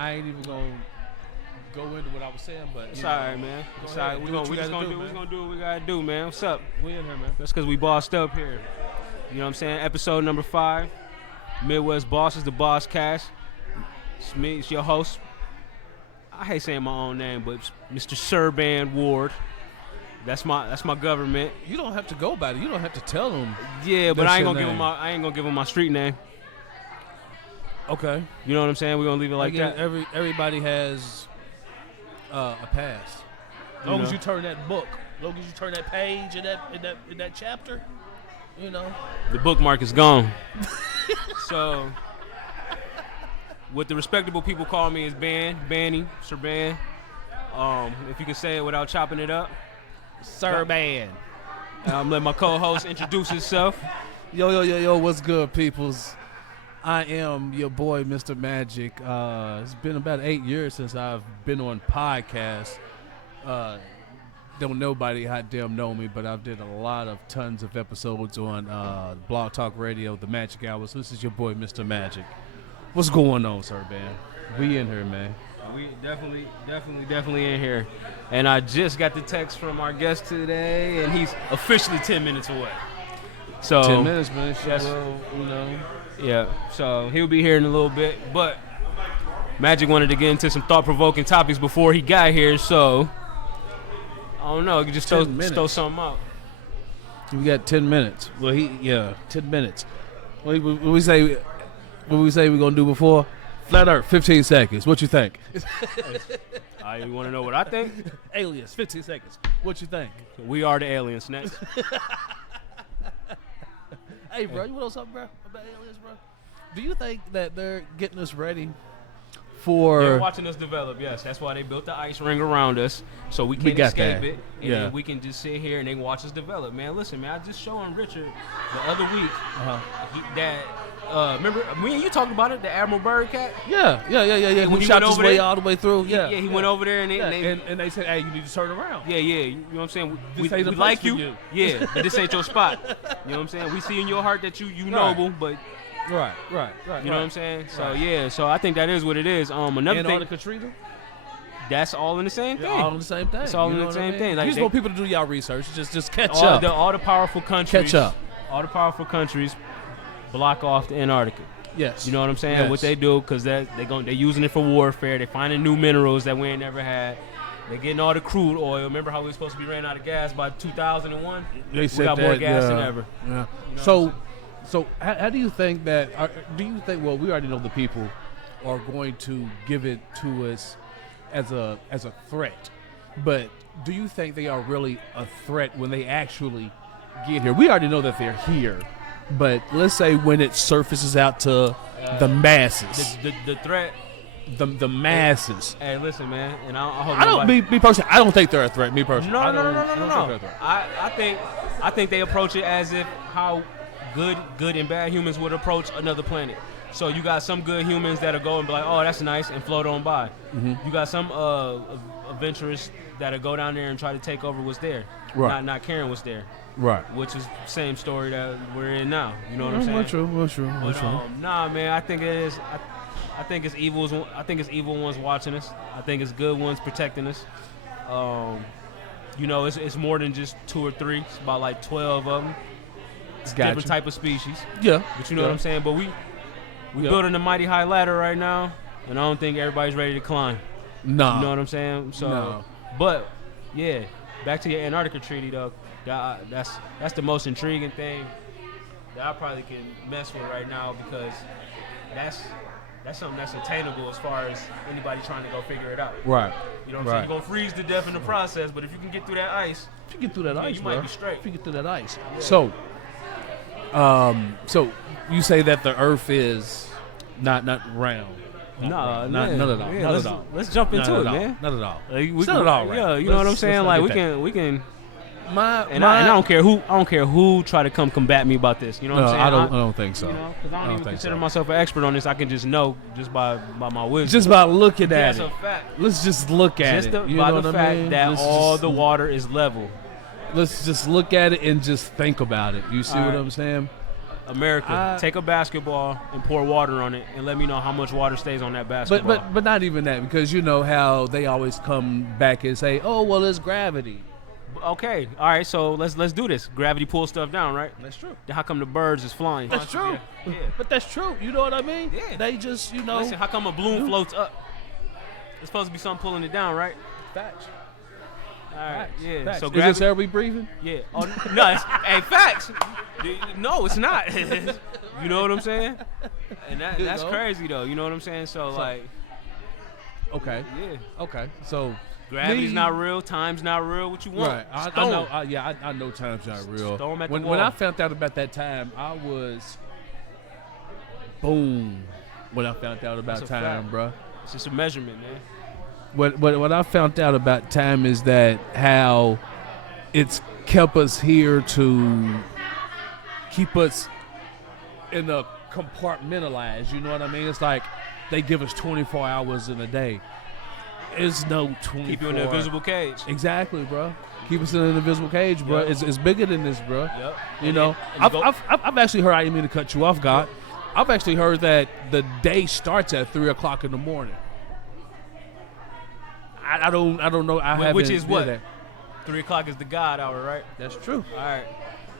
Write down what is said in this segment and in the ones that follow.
I ain't even gonna go into what I was saying, but it's all right, man. It's all right. We're just gonna do what we gotta do, man. What's up? We in here, man. That's because we bossed up here. You know what I'm saying? Episode number 5, Midwest Bosses, the Boss Cast. It's me, it's your host. I hate saying my own name, but Mr. Surban Ward. That's my government. You don't have to go by it. You don't have to tell them. Yeah, but I ain't gonna give him my street name. Okay. You know what I'm saying? We're gonna leave it like that. Everybody has a past. As long as you turn that book, as long as you turn that page in that chapter, you know. The bookmark is gone. So, what the respectable people call me is Banny, Surban. If you can say it without chopping it up. Surban. Let my co-host introduce himself. Yo, what's good, peoples? I am your boy, Mr. Magic. It's been about 8 years since I've been on podcasts. Don't nobody hot damn know me, but I've did tons of episodes on Blog Talk Radio, The Magic Hours. This is your boy, Mr. Magic. What's going on, sir, man? We in here, man. We definitely in here. And I just got the text from our guest today, and he's officially 10 minutes away. So 10 minutes, man. Yes. You know. Yeah, so he'll be here in a little bit, but Magic wanted to get into some thought-provoking topics before he got here, so I don't know, you could just throw something out. We got 10 minutes. Well, 10 minutes. What we say we're gonna do before? Flat Earth, 15 seconds. What you think? You want to know what I think? Aliens, 15 seconds. What you think? We are the aliens next. Hey, bro, you know something, bro, about aliens, bro? Do you think that they're getting us ready for... They're watching us develop, yes. That's why they built the ice ring around us, so we can't escape it. And then we can just sit here and they watch us develop. Man, listen, man, I just showing Richard the other week remember, me and you talked about it, the Admiral Bird cat? Yeah. When he shot his way all the way through. He went over there and they said, hey, you need to turn around. Yeah, you know what I'm saying? We like you. Yeah, but this ain't your spot. You know what I'm saying? We see in your heart that you noble, but... Right. You know what I'm saying? So, so I think that is what it is. Another thing... Katrina? That's all in the same thing. All in the same thing. It's all in the same thing. Like, you just want people to do y'all research. Just catch up. All the powerful countries. Catch up. All the powerful countries block off the Antarctica. Yes. You know what I'm saying? Yes. What they do, because they're using it for warfare. They're finding new minerals that we ain't never had. They're getting all the crude oil. Remember how we were supposed to be running out of gas by 2001? They said we got more gas than ever. Yeah. You know So how do you think that? Well, we already know the people are going to give it to us as a threat, but do you think they are really a threat when they actually get here? We already know that they're here, but let's say when it surfaces out to the masses, the threat, the masses. Hey, listen, man, and I hope I don't. Me personally, I don't think they're a threat. Me personally, no. I think they approach it as if how good and bad humans would approach another planet. So you got some good humans that'll go and be like, oh, that's nice, and float on by. Mm-hmm. You got some adventurers that'll go down there and try to take over what's there, not caring what's there. Right. Which is the same story that we're in now. You know what I'm saying? Well, true. Nah, man, I think it is. I think it's evil. I think it's evil ones watching us. I think it's good ones protecting us. You know, it's more than just 2 or 3. It's about like 12 of them. It's different type of species. Yeah. But you know what I'm saying? But we building a mighty high ladder right now, and I don't think everybody's ready to climb. No. You know what I'm saying? So, But yeah, back to your Antarctica treaty though. That's the most intriguing thing that I probably can mess with right now, because that's something that's attainable as far as anybody trying to go figure it out. Right. You know what I'm saying? You're gonna freeze to death in the process, but if you can get through that ice, you might be straight. If you get through that ice. Yeah. So you say that the Earth is not round. Not at all. Yeah, not at all. Let's jump into it, man. Not at all. Not at all. Right. Yeah, you know what I'm saying? Like we can. I don't care who try to come combat me about this. You know what I'm saying? I don't think so. You know, because I don't even consider myself an expert on this. I can just know just by my wisdom. Just by looking at it. That's a fact. Let's just look at it. By the fact that all the water is level. Let's just look at it and just think about it. You see what I'm saying? America, take a basketball and pour water on it, and let me know how much water stays on that basketball. But not even that, because you know how they always come back and say, "Oh, well, it's gravity." Okay, all right, so let's do this. Gravity pulls stuff down, right? That's true. Then how come the birds is flying? That's true. Yeah. But that's true. You know what I mean? Yeah. They just, you know. Listen, how come a balloon floats up? It's supposed to be something pulling it down, right? Facts. All right, Facts. yeah. Facts. So Is this air we breathing? Yeah. Oh no, hey, facts. No, it's not. You know what I'm saying? And that's crazy though. You know what I'm saying? So like. Okay. Yeah. Okay. So. Gravity's not real. Time's not real. What you want? Right. I Stone. know. I know time's not real. Throw 'em at the when wall. I found out about that time, I was boom. When I found out about That's a time, fact. bro. It's just a measurement, man. What I found out about time is that how it's kept us here to keep us in a compartmentalized. You know what I mean? It's like they give us 24 hours in a day. It's no 24. Keep you in the invisible cage. Exactly, bro. Keep us in an invisible cage, bro. Yep. It's bigger than this, bro. Yep. You know, I've actually heard. I didn't mean to cut you off, God. I've actually heard that the day starts at 3 o'clock in the morning. I don't know. Which is what? That. 3 o'clock is the God hour, right? That's true. All right.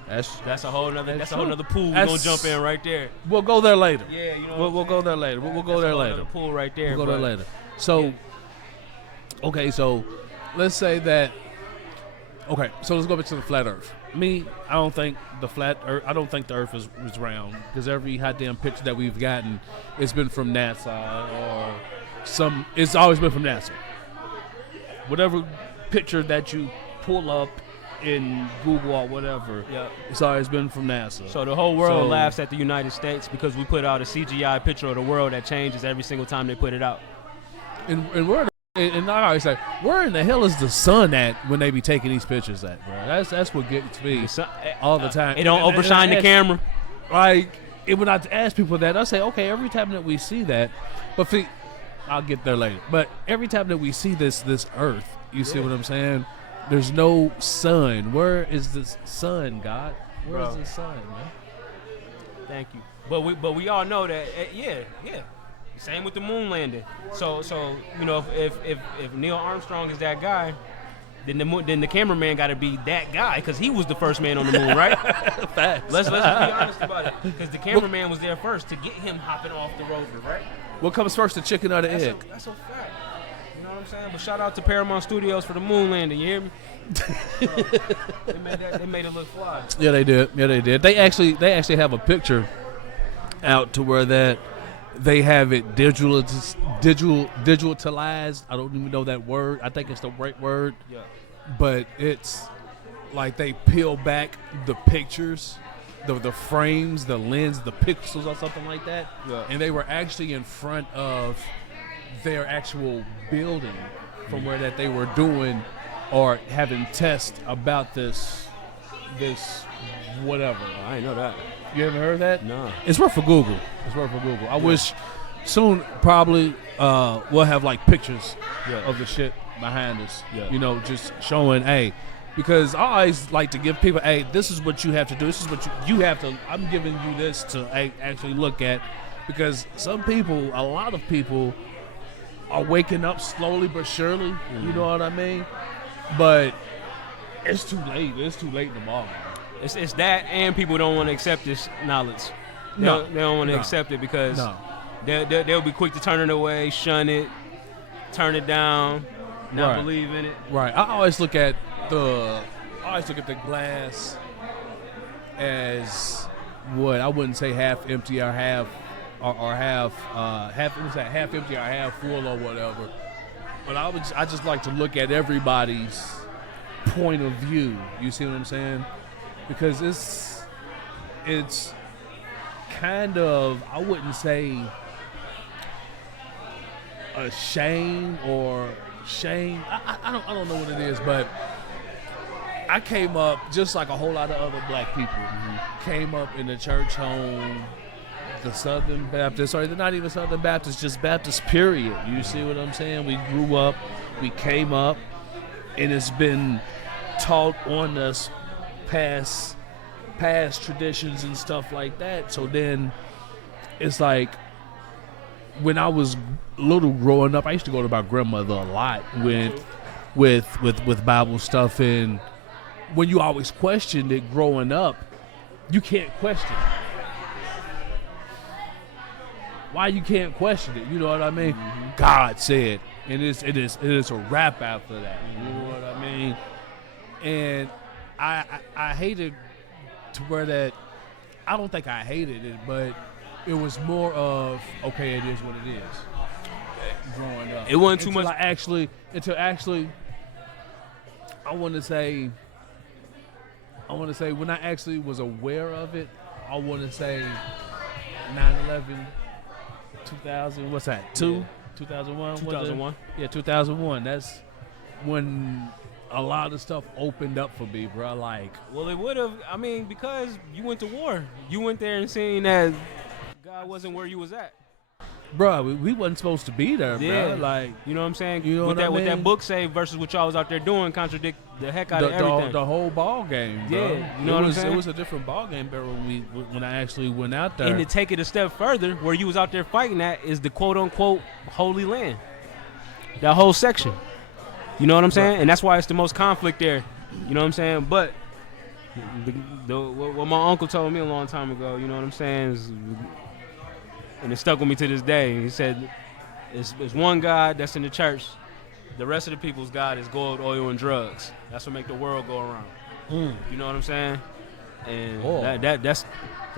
That's a whole nother. That's a whole true. nother pool. We're gonna jump in right there. We'll go there later. Yeah, you know. We'll go there later. We'll go there later. Pool right there. We'll go there later. So, okay, so let's say that. Okay, so let's go back to the flat Earth. Me, I don't think the flat Earth. I don't think the Earth is round, because every hot damn picture that we've gotten, it's been from NASA or some. It's always been from NASA. Whatever picture that you pull up in Google or whatever, it's always been from NASA. So the whole world laughs at the United States because we put out a CGI picture of the world that changes every single time they put it out. And I always say, where in the hell is the sun at when they be taking these pictures at, bro? That's what gets me all the time. It don't overshine the camera. Like, when I ask people that, I say, okay, every time that we see that, but I'll get there later. But every time that we see this Earth, you see what I'm saying? There's no sun. Where is the sun, God? Where is the sun, man? Thank you. But we all know that. Yeah. Same with the moon landing. So you know, if Neil Armstrong is that guy, then the cameraman got to be that guy, because he was the first man on the moon, right? Facts. Let's be honest about it, because the cameraman was there first to get him hopping off the rover, right? What comes first, the chicken or the egg? That's a fact. You know what I'm saying? But shout out to Paramount Studios for the moon landing. You hear me? They made it look fly. Yeah, they did. They actually have a picture out to where that they have it digitalized. I don't even know that word. I think it's the right word. Yeah. But it's like they peel back the pictures, the frames, the lens, the pixels or something like that. Yeah. And they were actually in front of their actual building from where that they were doing or having tests about this whatever. I didn't know that. You haven't heard that? No. It's worth for Google. I wish soon probably we'll have like pictures of the shit behind us. Yeah. You know, just showing, hey, because I always like to give people, hey, this is what you have to do. This is what you have to. I'm giving you this to actually look at, because a lot of people are waking up slowly but surely. Mm-hmm. You know what I mean? But it's too late. It's too late tomorrow. It's that, and people don't want to accept this knowledge. They don't want to accept it because they'll be quick to turn it away, shun it, turn it down, not believe in it. Right. I always look at the glass as what I wouldn't say half empty or half empty or half full or whatever. But I just like to look at everybody's point of view. You see what I'm saying? Because it's kind of, I wouldn't say a shame or shame. I don't know what it is, but I came up just like a whole lot of other black people. Came up in the church home, the Southern Baptist, or they're not even Southern Baptist, just Baptist period. You see what I'm saying? We grew up, we came up, and it's been taught on us past past traditions and stuff like that. So then it's like when I was little growing up, I used to go to my grandmother a lot with Bible stuff, and when you always questioned it growing up, you can't question it. Why you can't question it? You know what I mean? Mm-hmm. God said, and it is a wrap after that. Mm-hmm. You know what I mean? And I hated to where that. I don't think I hated it, but it was more of okay, it is what it is. Growing up, it wasn't too much. Until actually, I want to say when I actually was aware of it, I want to say 9/11. 2000, what's that? 2001? 2001. Yeah, 2001. That's when a lot of stuff opened up for me, bro. Like, well, it would have. I mean, because you went to war, you went there and seen that God wasn't where you was at, bro. We wasn't supposed to be there, yeah. Bro. Like, you know what I'm saying? You know what what that book say versus what y'all was out there doing contradict the heck out of everything. The whole ball game, bro. Yeah, you know what I'm saying? It was a different ball game, bro. When I actually went out there, and to take it a step further, where you was out there fighting at is the quote unquote Holy Land. That whole section. You know what I'm saying? Right. And that's why it's the most conflict there. You know what I'm saying? But what my uncle told me a long time ago, you know what I'm saying, and it stuck with me to this day. He said, it's one God that's in the church. The rest of the people's God is gold, oil, and drugs. That's what make the world go around. You know what I'm saying? And that's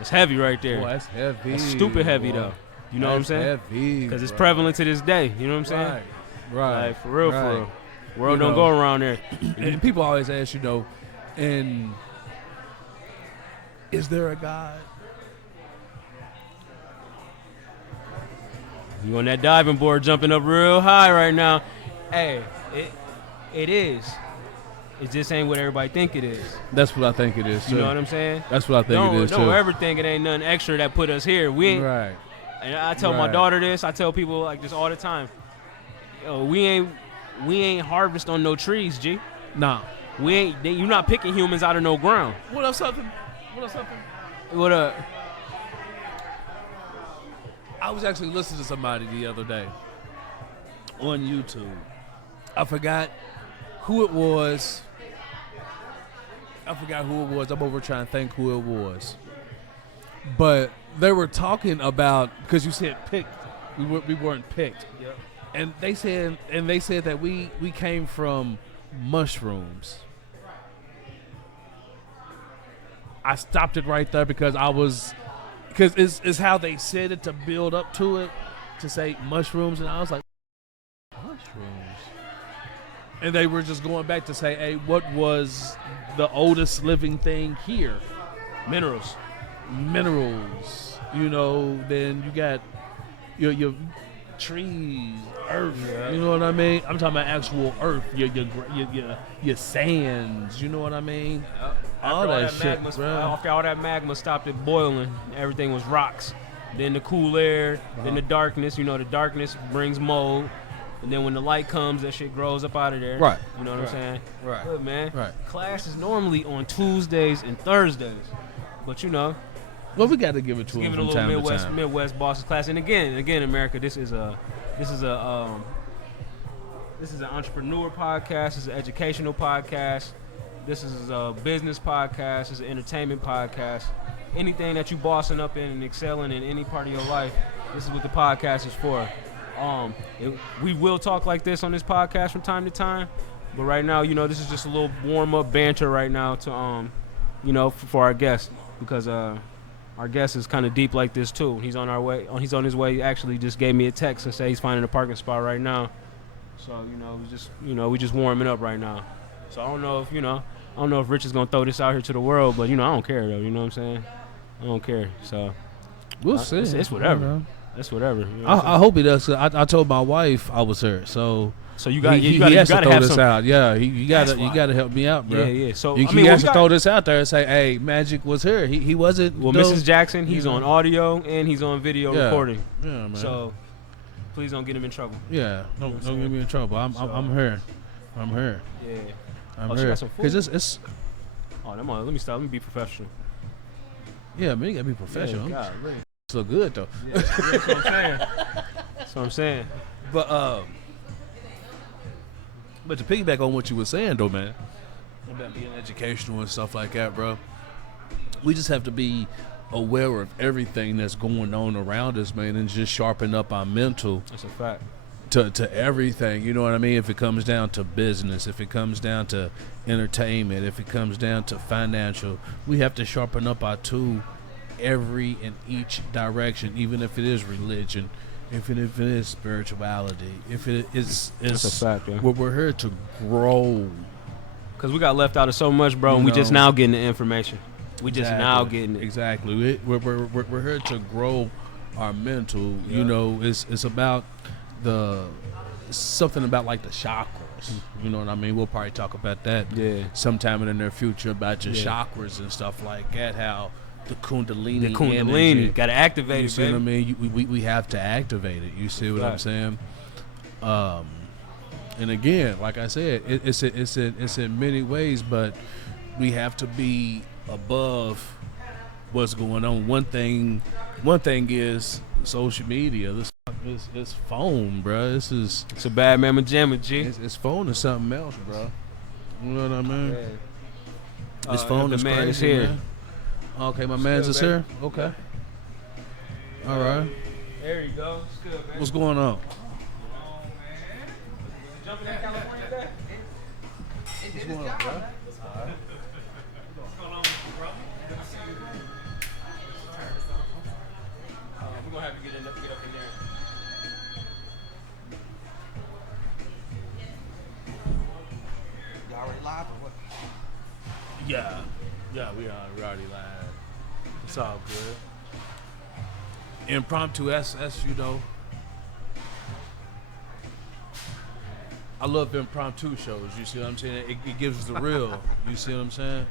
heavy right there. Boy, that's heavy. That's stupid heavy, though. You know what I'm saying? Heavy. Because it's prevalent to this day. You know what I'm saying? Right. Like, for real. World don't go around there. And people always ask, and is there a God? You on that diving board jumping up real high right now. Hey, it is. It just ain't what everybody think it is. That's what I think it is, too. You know what I'm saying? That's what I think it is, too. Don't ever think it ain't nothing extra that put us here. We ain't. Right. And I tell my daughter this. I tell people like this all the time. Yo, we ain't harvest on no trees, G. Nah. You not picking humans out of no ground. What up, something? What up? I was actually listening to somebody the other day on YouTube. I forgot who it was. I'm over trying to think who it was. But they were talking about, because you said picked. We weren't picked. Yep. And they said that we came from mushrooms. I stopped it right there because it's how they said it to build up to it, to say mushrooms, and I was like, mushrooms. And they were just going back to say, hey, what was the oldest living thing here? Minerals. Then you got your trees, earth. Yeah. You know what I mean? I'm talking about actual earth. Your sands. You know what I mean? All that shit, bro. After all that magma stopped it boiling, everything was rocks. Then the cool air, then the darkness. The darkness brings mold. And then when the light comes, that shit grows up out of there. Right. You know what I'm saying? Right. Good, man. Right. Class is normally on Tuesdays and Thursdays. But well, we got to give it to them from time to time. Midwest bosses class. And again, America, this is an entrepreneur podcast. This is an educational podcast. This is a business podcast. This is an entertainment podcast. Anything that you bossing up in and excelling in any part of your life, this is what the podcast is for. We will talk like this on this podcast from time to time, but right now, this is just a little warm-up banter right now to, for our guest, because our guest is kind of deep like this too. He's on his way. He actually just gave me a text and say he's finding a parking spot right now. So we just warming up right now. So I don't know if Rich is gonna throw this out here to the world, but I don't care though. You know what I'm saying? I don't care. So we'll see. It's whatever. That's whatever. I hope he does. I told my wife I was her, so you got to throw this out. Yeah, you got to help me out, bro. Yeah. So he has to throw this out there and say, "Hey, Magic was here. He wasn't." Well, Mrs. Jackson, he's on audio and he's on video recording. Yeah, man. So please don't get him in trouble. Yeah, don't get me in trouble. I'm here. I'm here. Yeah. I'm here. Because it's. Oh, let me stop. Let me be professional. Yeah, man, you gotta be professional. Yeah, God, really. So good though. Yeah, that's what I'm saying. That's what I'm saying. But to piggyback on what you were saying though, man, about being educational and stuff like that, bro. We just have to be aware of everything that's going on around us, man, and just sharpen up our mental. That's a fact. To everything, you know what I mean? If it comes down to business, if it comes down to entertainment, if it comes down to financial, we have to sharpen up our tool every and each direction, even if it is religion, if it is spirituality, if it is. That's a fact, yeah. We're here to grow. Because we got left out of so much, bro, and we just now getting the information. We just now getting it. Exactly. We're here to grow our mental. Yeah. You know, it's about something about like the chakras. You know what I mean? We'll probably talk about that sometime in the near future about your chakras and stuff like that. How the Kundalini energy, gotta activate it. You see what I mean? We have to activate it. You see what I'm saying? And again, like I said, it's in many ways, but we have to be above what's going on. One thing is social media. This phone, bro. It's a bad mamma jamma, G. It's phone is something else, bro. You know what I mean? Yeah. This phone is man crazy, is here. man. Okay, my man's is here. Okay. All right. There you go. It's good, man. What's going on? Jumping in California today? What's going on, bro? What's going on with you, bro? Good to see you. We're gonna have to get up in there. Y'all already live or what? Yeah, we already live. It's all good. Impromptu, that's you know. I love impromptu shows. You see what I'm saying? It gives us the real. You see what I'm saying?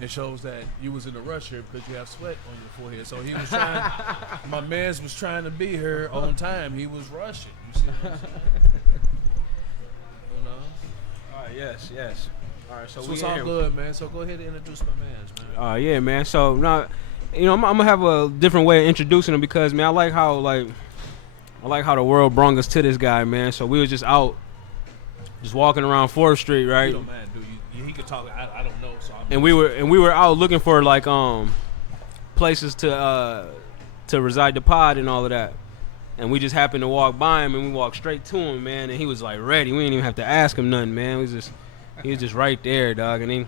It shows that you was in a rush here because you have sweat on your forehead. So he was trying. My man's was trying to be here on time. He was rushing. You see what I'm saying? You know. All right. Yes. All right. So it's all good, man. So go ahead and introduce my man's, man. Yeah, man. So now, you know, I'm gonna have a different way of introducing him because, man, I like how the world brought us to this guy, man. So we was just out. Just walking around 4th Street, right? You don't mind, dude. He could talk. I don't know. So and we were out looking for like places to reside the pod and all of that. And we just happened to walk by him and we walked straight to him, man. And he was like ready. We didn't even have to ask him nothing, man. He was just right there, dog. And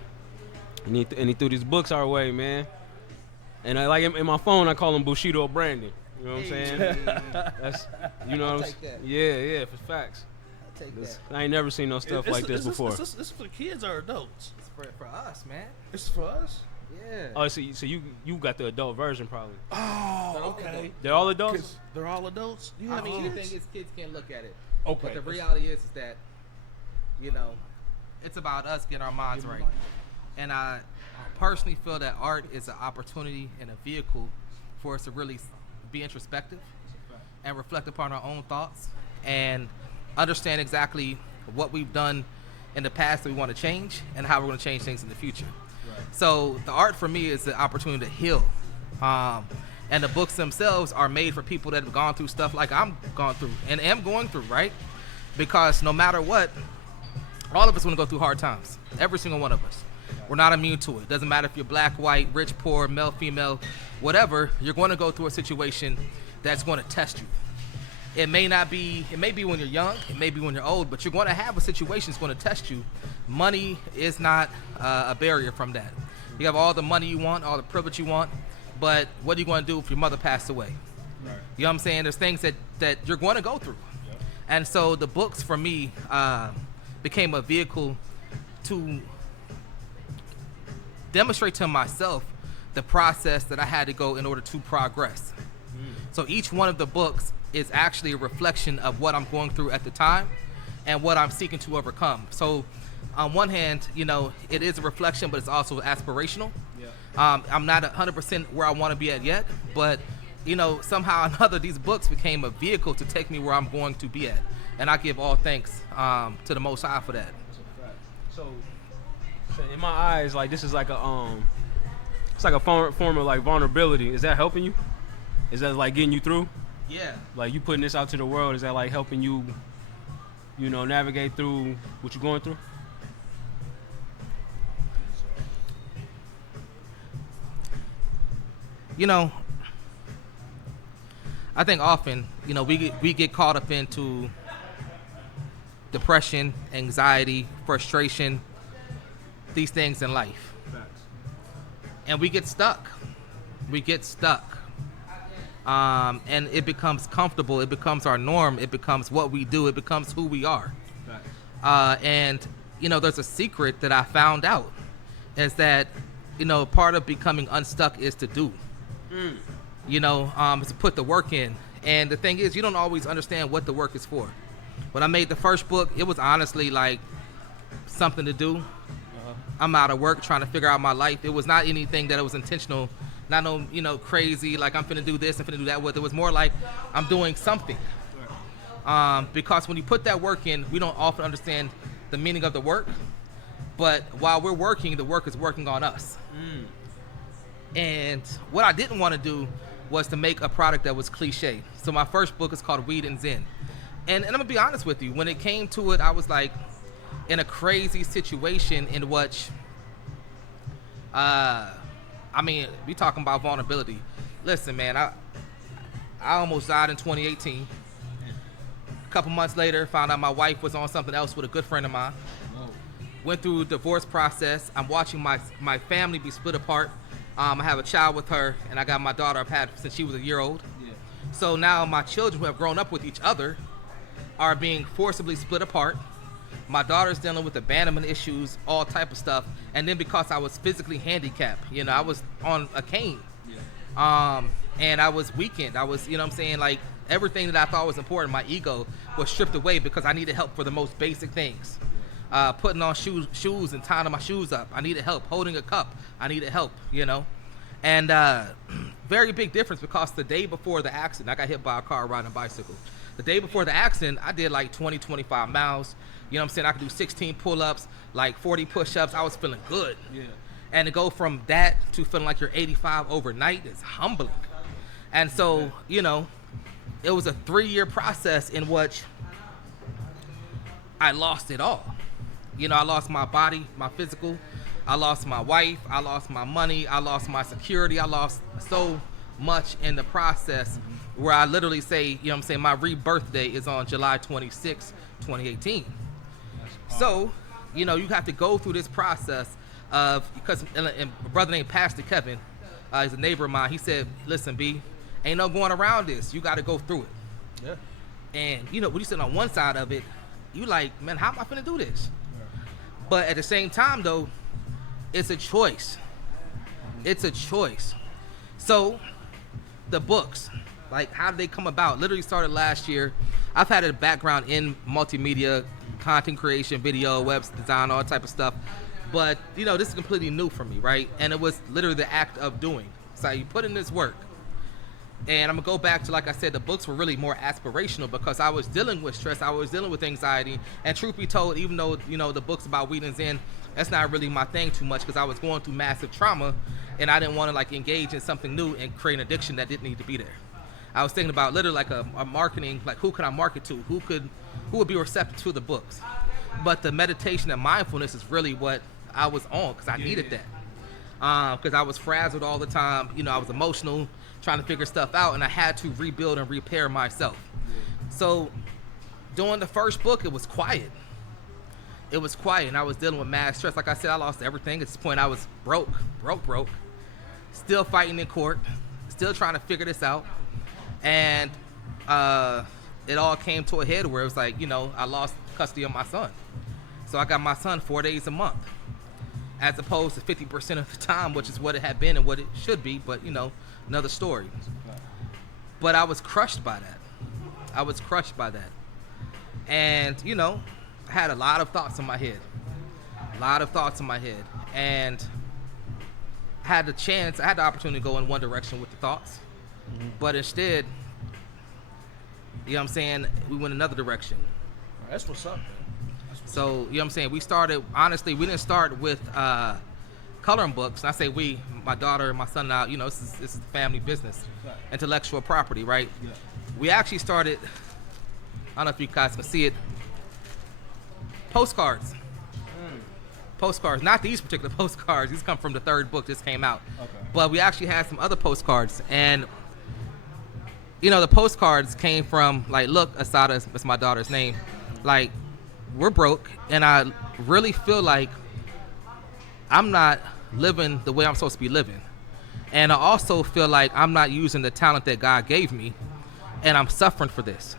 he threw these books our way, man. And I like in my phone I call him Bushido Brandon. You know what I'm saying? That's what I'm saying. Yeah, for facts. I ain't never seen no stuff like this before. This for the kids or adults? It's for us, man. It's for us? Yeah. Oh, so you got the adult version probably. Oh, okay. They're all adults? They're all adults? You I have mean, the kids? thing is, kids can't look at it. Okay. But the reality is that, you know, it's about us getting our minds right. And I personally feel that art is an opportunity and a vehicle for us to really be introspective and reflect upon our own thoughts and understand exactly what we've done in the past that we want to change and how we're going to change things in the future. Right. So the art for me is the opportunity to heal. And the books themselves are made for people that have gone through stuff like I'm gone through and am going through, right? Because no matter what, all of us want to go through hard times. Every single one of us. We're not immune to it. Doesn't matter if you're black, white, rich, poor, male, female, whatever, you're going to go through a situation that's going to test you. It may be when you're young, it may be when you're old, but you're going to have a situation that's going to test you. Money is not a barrier from that. You have all the money you want, all the privilege you want, but what are you going to do if your mother passed away? Right. You know what I'm saying? There's things that you're going to go through. Yep. And so the books for me became a vehicle to demonstrate to myself the process that I had to go in order to progress. So each one of the books is actually a reflection of what I'm going through at the time and what I'm seeking to overcome. So on one hand, you know, it is a reflection, but it's also aspirational. Yeah. I'm not 100% where I want to be at yet, but, you know, somehow or another, these books became a vehicle to take me where I'm going to be at. And I give all thanks to the Most High for that. So in my eyes, like, this is like It's like a form of like vulnerability. Is that helping you? Is that like getting you through? Yeah. Like you putting this out to the world, is that like helping you, you know, navigate through what you're going through? You know, I think often, you know, we get caught up into depression, anxiety, frustration, these things in life. Facts. And we get stuck. We get stuck. And it becomes comfortable. It becomes our norm. It becomes what we do. It becomes who we are. Facts. And, you know, there's a secret that I found out is that, you know, part of becoming unstuck is to do. You know, is to put the work in. And the thing is, you don't always understand what the work is for. When I made the first book, it was honestly like something to do. I'm out of work trying to figure out my life. It was not anything that it was intentional, not no, you know, crazy, like I'm finna do this, I'm finna do that with. It was more like I'm doing something. Because when you put that work in, we don't often understand the meaning of the work. But while we're working, the work is working on us. And what I didn't want to do was to make a product that was cliche. So my first book is called Weed and Zen. And I'm going to be honest with you. When it came to it, I was like in a crazy situation in which, I mean, we talking about vulnerability. Listen, man, I almost died in 2018. A couple months later, found out my wife was on something else with a good friend of mine. Went through the divorce process. I'm watching my family be split apart. I have a child with her, and I got my daughter I've had since she was a year old. Yeah. So now my children who have grown up with each other are being forcibly split apart. My daughter's dealing with abandonment issues, all type of stuff. And then because I was physically handicapped, you know, I was on a cane. Yeah. And I was weakened. I was, you know what I'm saying, like everything that I thought was important, my ego was stripped away because I needed help for the most basic things. Putting on shoes and tying my shoes up. I needed help. Holding a cup. I needed help, you know. And very big difference because the day before the accident, I got hit by a car riding a bicycle. The day before the accident, I did like 20, 25 miles. You know what I'm saying? I could do 16 pull-ups, like 40 push-ups. I was feeling good. Yeah. And to go from that to feeling like you're 85 overnight is humbling. And so, you know, it was a 3-year process in which I lost it all. You know, I lost my body, my physical. I lost my wife. I lost my money. I lost my security. I lost so much in the process where I literally say, you know what I'm saying, my rebirth day is on July 26, 2018. So, you know, you have to go through this process of, because and a brother named Pastor Kevin, he's a neighbor of mine. He said, listen, B, ain't no going around this. You got to go through it. Yeah. And, you know, when you sit on one side of it, you like, man, how am I finna do this? But at the same time, though, it's a choice. It's a choice. So, the books, like, how did they come about? Literally started last year. I've had a background in multimedia, content creation, video, web design, all type of stuff. But, you know, this is completely new for me, right? And it was literally the act of doing. So you put in this work. And I'm going to go back to, like I said, the books were really more aspirational because I was dealing with stress. I was dealing with anxiety. And truth be told, even though, you know, the books about weed and Zen, that's not really my thing too much because I was going through massive trauma and I didn't want to, like, engage in something new and create an addiction that didn't need to be there. I was thinking about literally like a marketing, like who could I market to? Who would be receptive to the books? But the meditation and mindfulness is really what I was on because I needed that. Because I was frazzled all the time. You know, I was emotional, trying to figure stuff out, and I had to rebuild and repair myself. So during the first book, it was quiet. It was quiet, and I was dealing with mad stress. Like I said, I lost everything. At this point, I was broke. Still fighting in court, still trying to figure this out. And it all came to a head where it was like, you know, I lost custody of my son. So I got my son 4 days a month, as opposed to 50% of the time, which is what it had been and what it should be. But, you know, another story. But I was crushed by that. And, you know, I had a lot of thoughts in my head. And I had the opportunity to go in one direction with the thoughts. But instead, you know what I'm saying, we went another direction. That's what's up, man. So, you know what I'm saying, we didn't start with coloring books. And I say we, my daughter, my son, now, you know, this is the family business, intellectual property, right? Yeah. We actually started, I don't know if you guys can see it, postcards. Postcards, not these particular postcards. These come from the third book, just came out. Okay. But we actually had some other postcards, and you know, the postcards came from, like, look, Asada, that's my daughter's name. Like, we're broke, and I really feel like I'm not living the way I'm supposed to be living. And I also feel like I'm not using the talent that God gave me, and I'm suffering for this.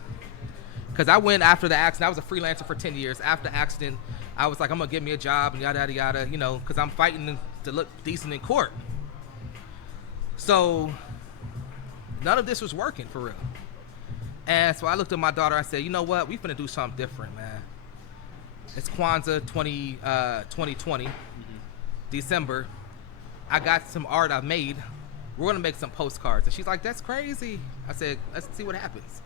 Because I went after the accident. I was a freelancer for 10 years. After the accident, I was like, I'm going to get me a job and yada, yada, yada, you know, because I'm fighting to look decent in court. So none of this was working for real. And so I looked at my daughter. I said, you know what? We finna do something different, man. It's Kwanzaa 2020, December. I got some art I made. We're gonna make some postcards. And she's like, that's crazy. I said, let's see what happens.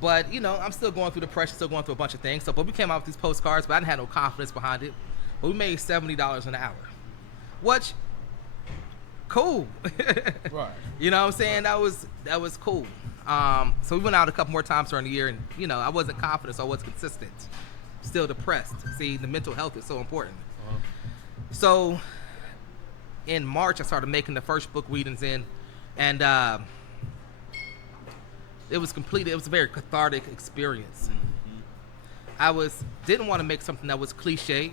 But, you know, I'm still going through depression, still going through a bunch of things. But we came out with these postcards, but I didn't have no confidence behind it. But we made $70 an hour. Which, cool. Right. You know what I'm saying? That was cool. So we went out a couple more times during the year, and, you know, I wasn't confident, so I wasn't consistent. Still depressed. See, the mental health is so important. Uh-huh. So in March, I started making the first book, Whedon's In, and it was completed. It was a very cathartic experience. Mm-hmm. I didn't want to make something that was cliche,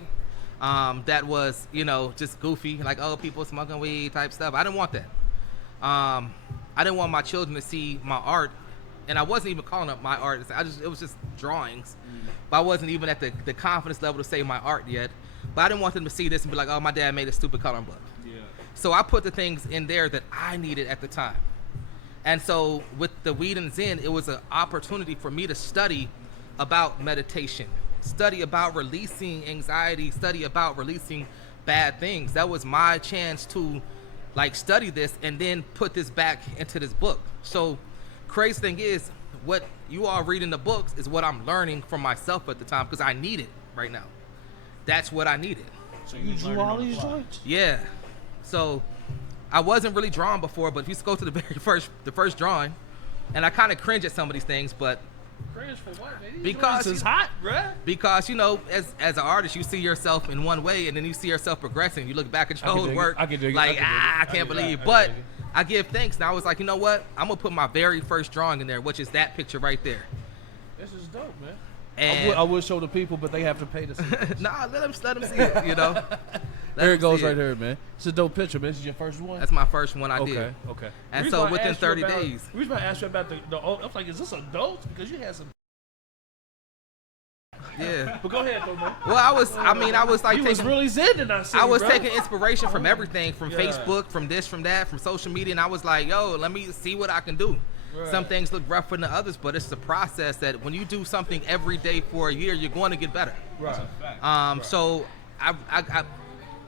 that was, you know, just goofy, like, oh, people smoking weed type stuff. I didn't want that. I didn't want my children to see my art, and I wasn't even calling up my art. It was just drawings, but I wasn't even at the confidence level to say my art yet. But I didn't want them to see this and be like, oh, my dad made a stupid coloring book. Yeah. So I put the things in there that I needed at the time. And so with the Whedon's In, it was an opportunity for me to study about meditation, study about releasing anxiety, study about releasing bad things. That was my chance to, like, study this and then put this back into this book. So crazy thing is, what you all read in the books is what I'm learning from myself at the time, because I need it right now. That's what I needed. So you drew all these joints? Yeah. So I wasn't really drawn before, but if you go to the first drawing, and I kind of cringe at some of these things, but cringe for what, man? Because it's hot, bruh. Because, you know, as an artist, you see yourself in one way, and then you see yourself progressing. You look back at your whole work, like, I can't believe. But I give thanks. And I was like, you know what? I'm gonna put my very first drawing in there, which is that picture right there. This is dope, man. And I would show the people, but they have to pay to see it. Nah, let them see it, you know. There it goes right here, man. It's a dope picture, man. This is your first one? That's my first one I did. Okay. And so within 30 days. The reason I asked you about the old, I was like, is this adults? Because you had some. Yeah. But go ahead, though, man. Well, I was like, you was really zen in that city, I was bro. taking inspiration from everything, from Facebook, from this, from that, from social media, and I was like, yo, let me see what I can do. Right. Some things look rougher than others, but it's the process that when you do something every day for a year, you're going to get better. Right. Right. So I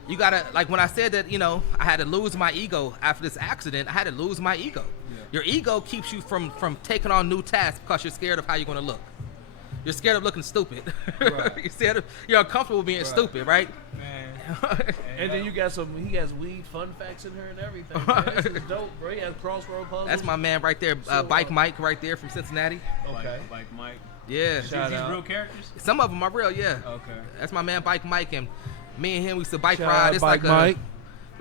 you gotta, like, when I said that, you know, I had to lose my ego after this accident, I had to lose my ego. Yeah. Your ego keeps you from taking on new tasks because you're scared of how you're gonna look. You're scared of looking stupid. Right. You're uncomfortable being stupid, right? Man. And then you got he has weed fun facts in here and everything. Man. This is dope, bro. He has crossroad puzzles. That's my man right there, Bike Mike right there from Cincinnati. Okay. Bike Mike. Yeah. Shout out. These real characters? Some of them are real, yeah. Okay. That's my man Bike Mike, and me and him, we used to bike Shout ride. It's Bike like Mike.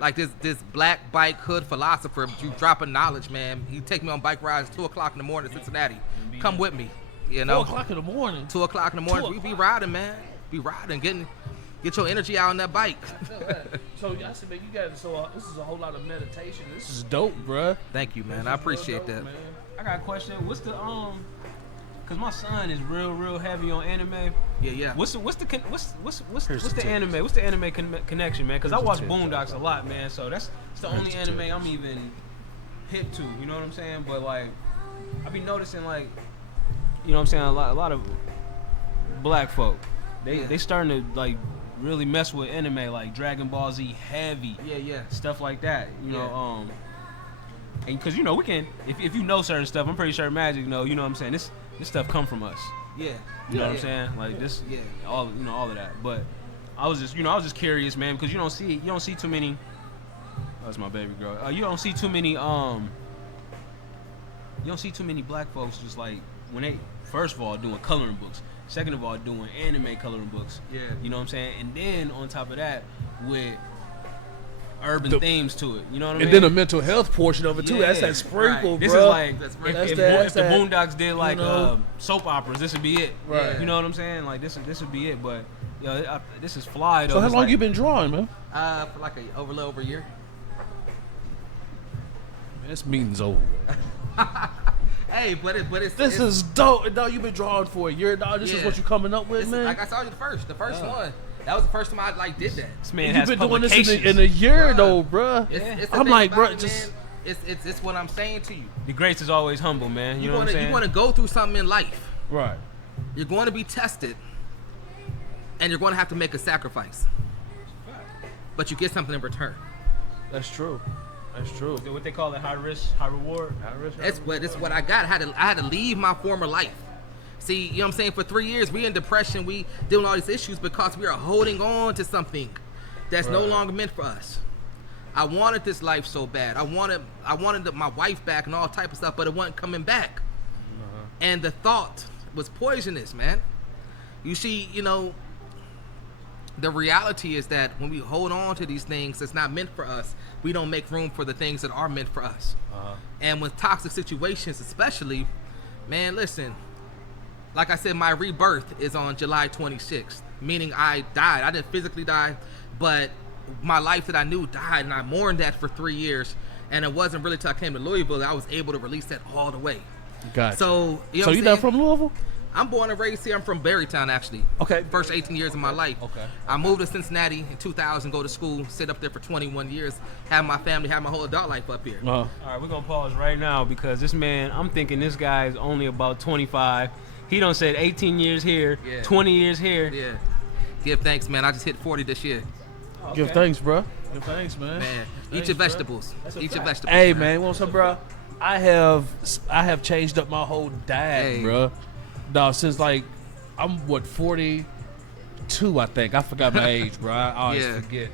Like this black bike hood philosopher, you dropping knowledge, man. He take me on bike rides 2 o'clock in the morning in Cincinnati. Come with me, you know. 4 o'clock in the morning. 2 o'clock in the morning. We be riding, man. Be riding, get your energy out on that bike. So I said, man, you got this is a whole lot of meditation. This is dope, bruh. Thank you, man. I appreciate that. Man. I got a question. What's the Cause my son is real heavy on anime. Yeah. What's the anime? What's the anime connection, man? Cause I watch Boondocks a lot, man. So that's the only anime I'm even hip to. You know what I'm saying? But like, I be noticing, like, you know what I'm saying, a lot of black folk. They starting to like really mess with anime, like Dragon Ball Z heavy. Yeah. Stuff like that. You know, and cause you know we can, if you know certain stuff, I'm pretty sure Magic know. You know what I'm saying? This stuff come from us. Yeah. You know what I'm saying? Like this. Yeah. All of that. But I was just curious, man, because you don't see too many That's my baby girl. You don't see too many black folks just like when they first of all doing coloring books, second of all doing anime coloring books. Yeah. You know what I'm saying? And then on top of that with urban themes to it. You know what I mean? And then the mental health portion of it too. Yeah. That's that sprinkle, Right. bro. This is like That's if the that, Boondocks did like you know. soap operas, this would be it. Right. You know what I'm saying? Like this would be it. But this is fly though. So how It's long like, you been drawing, man? For like a little over a year. Man, this meeting's over. Hey, but it's This is dope. No, you've been drawing for a year, dog. This is Yeah. what you coming up with, This is, man. like I saw you the first one. That was the first time I like did that. This man You've has been doing this publications. in a year, Bruh. though, bruh. It's the I'm thing like, about bro, it, just man, it's what I'm saying to you. The greats is always humble, man. You know what I'm saying? You want to go through something in life. right. You're going to be tested, and you're going to have to make a sacrifice. But you get something in return. That's true. That's true. What they call it, high risk, high reward. It's what I got. I had to leave my former life. See, you know what I'm saying? For 3 years, we in depression. We dealing with all these issues because we are holding on to something that's no Right. longer meant for us. I wanted this life so bad. I wanted my wife back and all type of stuff, but it wasn't coming back. And the thought was poisonous, man. You see, you know, the reality is that when we hold on to these things that's not meant for us, we don't make room for the things that are meant for us. And with toxic situations especially, man, listen, like I said, my rebirth is on July 26th, meaning I died. I didn't physically die, but my life that I knew died, and I mourned that for 3 years. And it wasn't really till I came to Louisville that I was able to release that all the way. Gotcha. So, you know So what you I'm not saying? from Louisville? I'm born and raised here. I'm from Berrytown, actually. Okay. First 18 years of my life. Okay. I moved to Cincinnati in 2000, go to school, sit up there for 21 years, have my family, have my whole adult life up here. All right, we're gonna pause right now because this man, I'm thinking this guy is only about 25. He done said 18 years here, Yeah. 20 years here. Yeah. Give thanks, man. I just hit 40 this year. Give thanks, bro. Give thanks, man. Man, Thanks, eat your bro. vegetables. Eat your vegetables. Hey, man, want some, bro? I have changed up my whole diet, Hey. bro. Dog, since like I'm 42, I think. I forgot my age, bro. I always Yeah. forget.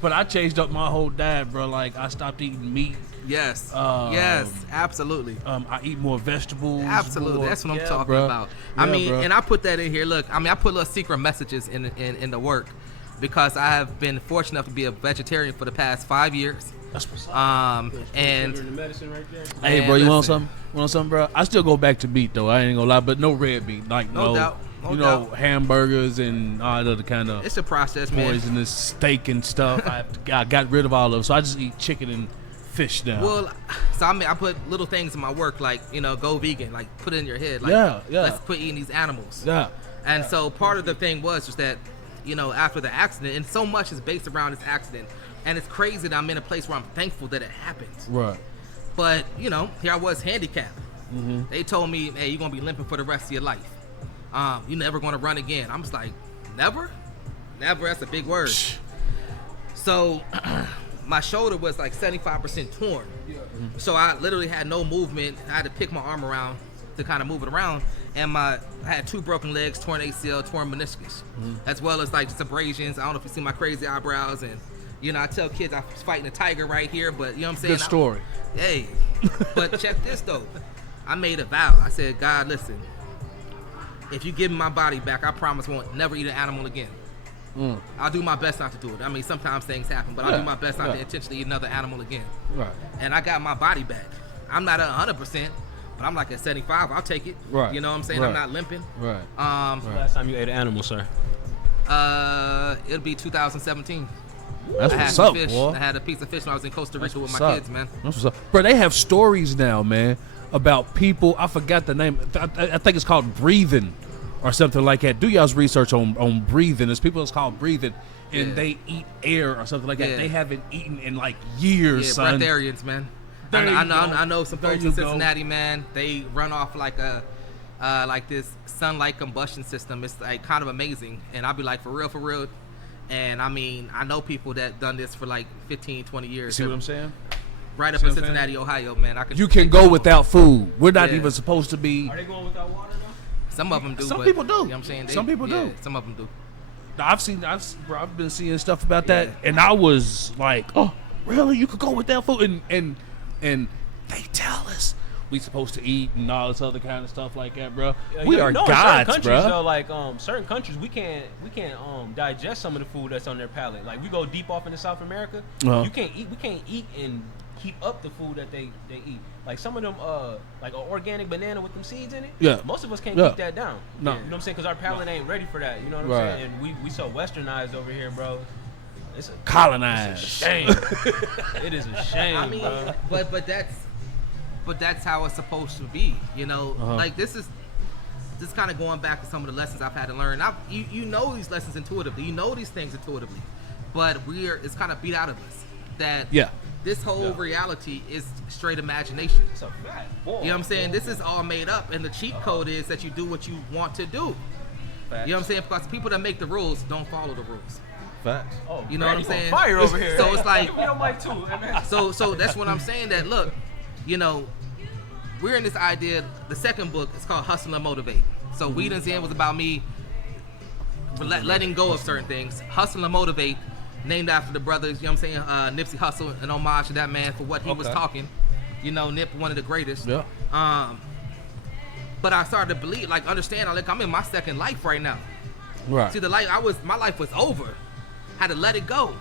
But I changed up my whole diet, bro. Like I stopped eating meat. Yes. Um, Yes, absolutely. I eat more vegetables. Absolutely. more- That's what I'm yeah, talking bruh. about. I Yeah, mean, bruh. and I put that in here. Look, I mean, I put little secret messages in the work because I have been fortunate enough to be a vegetarian for the past 5 years. That's what's up. And The medicine right there. Hey, Man, bro, you want listen. something? Want something, bro? I still go back to meat though. I ain't gonna lie, but no red meat, like No doubt. No you know, doubt. hamburgers and all that other kind of it's a process, man. poisonous steak and stuff. I got rid of all of it, so I just eat chicken and fish now. Well, so I put little things in my work, like, you know, go vegan, like put it in your head, like, Yeah, yeah. let's quit eating these animals. yeah, And so part of the thing was just that, you know, after the accident, and so much is based around this accident, and it's crazy that I'm in a place where I'm thankful that it happened. right. But, you know, here I was handicapped. Mm-hmm. They told me, hey, you're going to be limping for the rest of your life. You're never going to run again. I'm just like, never? Never, that's a big word. So my shoulder was like 75% torn. So I literally had no movement. I had to pick my arm around to kind of move it around. And I had 2 broken legs, torn ACL, torn meniscus, as well as like just abrasions. I don't know if you see my crazy eyebrows. And, you know, I tell kids I was fighting a tiger right here, but you know what I'm saying? Good story. Hey, but check this though. I made a vow. I said, God, listen, if you give me my body back, I promise I won't never eat an animal again. I'll do my best not to do it. I mean, sometimes things happen, but I'll do my best not to intentionally eat another animal again. Right. And I got my body back. I'm not at 100%, but I'm like at 75. I'll take it. Right. You know what I'm saying? Right. I'm not limping. Right. Last time you ate an animal, sir? It'll be 2017. That's I had what's some up, fish. boy. I had a piece of fish when I was in Costa Rica with What's my up? kids, man. That's what's up. Bro, they have stories now, man, about people. I forgot the name. I think it's called breathing or something like that. Do y'all's research on breathing. There's people that's called breathing, and Yeah. they eat air or something like that. Yeah. They haven't eaten in like years, Yeah, son. breatharians, man. There you I know go. some There folks you in go. Cincinnati, man. They run off like this sunlight combustion system. It's like kind of amazing. And I'll be like, for real. And I mean, I know people that done this for like 15, 20 years. See what I'm saying? Right up See in what I'm Cincinnati, Ohio, man. You can go without food. We're not Yeah. even supposed to be. Are they going without water though? Some of them do. Some but, people do. You know what I'm saying? Some people do. Some of them do. I've been seeing stuff about that, and I was like, oh, really? You could go with that food, and they tell us we supposed to eat and all this other kind of stuff like that, bro. We are gods, bro. Though, like certain countries, we can't digest some of the food that's on their palate. Like we go deep off into South America, we can't eat and keep up the food that they eat. Like some of them, like an organic banana with them seeds in it. Yeah. Most of us can't keep that down. No. You know what I'm saying? Because our palate ain't ready for that. You know what I'm saying? And we so westernized over here, bro. It's colonized. It's a shame. It is a shame. I mean, bro. but that's how it's supposed to be. You know, like this is kind of going back to some of the lessons I've had to learn. You know these lessons intuitively. You know these things intuitively, but it's kind of beat out of us that this whole reality is straight imagination. It's a fact. You know what I'm saying? This is all made up, and the cheat code is that you do what you want to do. Facts. You know what I'm saying? Because people that make the rules don't follow the rules. Facts. Oh, you know what I'm saying? Fire over here. So it's like, give me your mic too. so that's what I'm saying. That look, you know, we're in this idea. The second book is called Hustle and Motivate. So Weed and Zen was about me letting go of certain things. Hustle and Motivate, named after the brothers. You know what I'm saying? Nipsey Hussle, an homage to that man for what he was talking. You know, Nip, one of the greatest. Yeah. But I started to believe, like, understand, like, I'm in my second life right now. Right. See, my life was over. Had to let it go.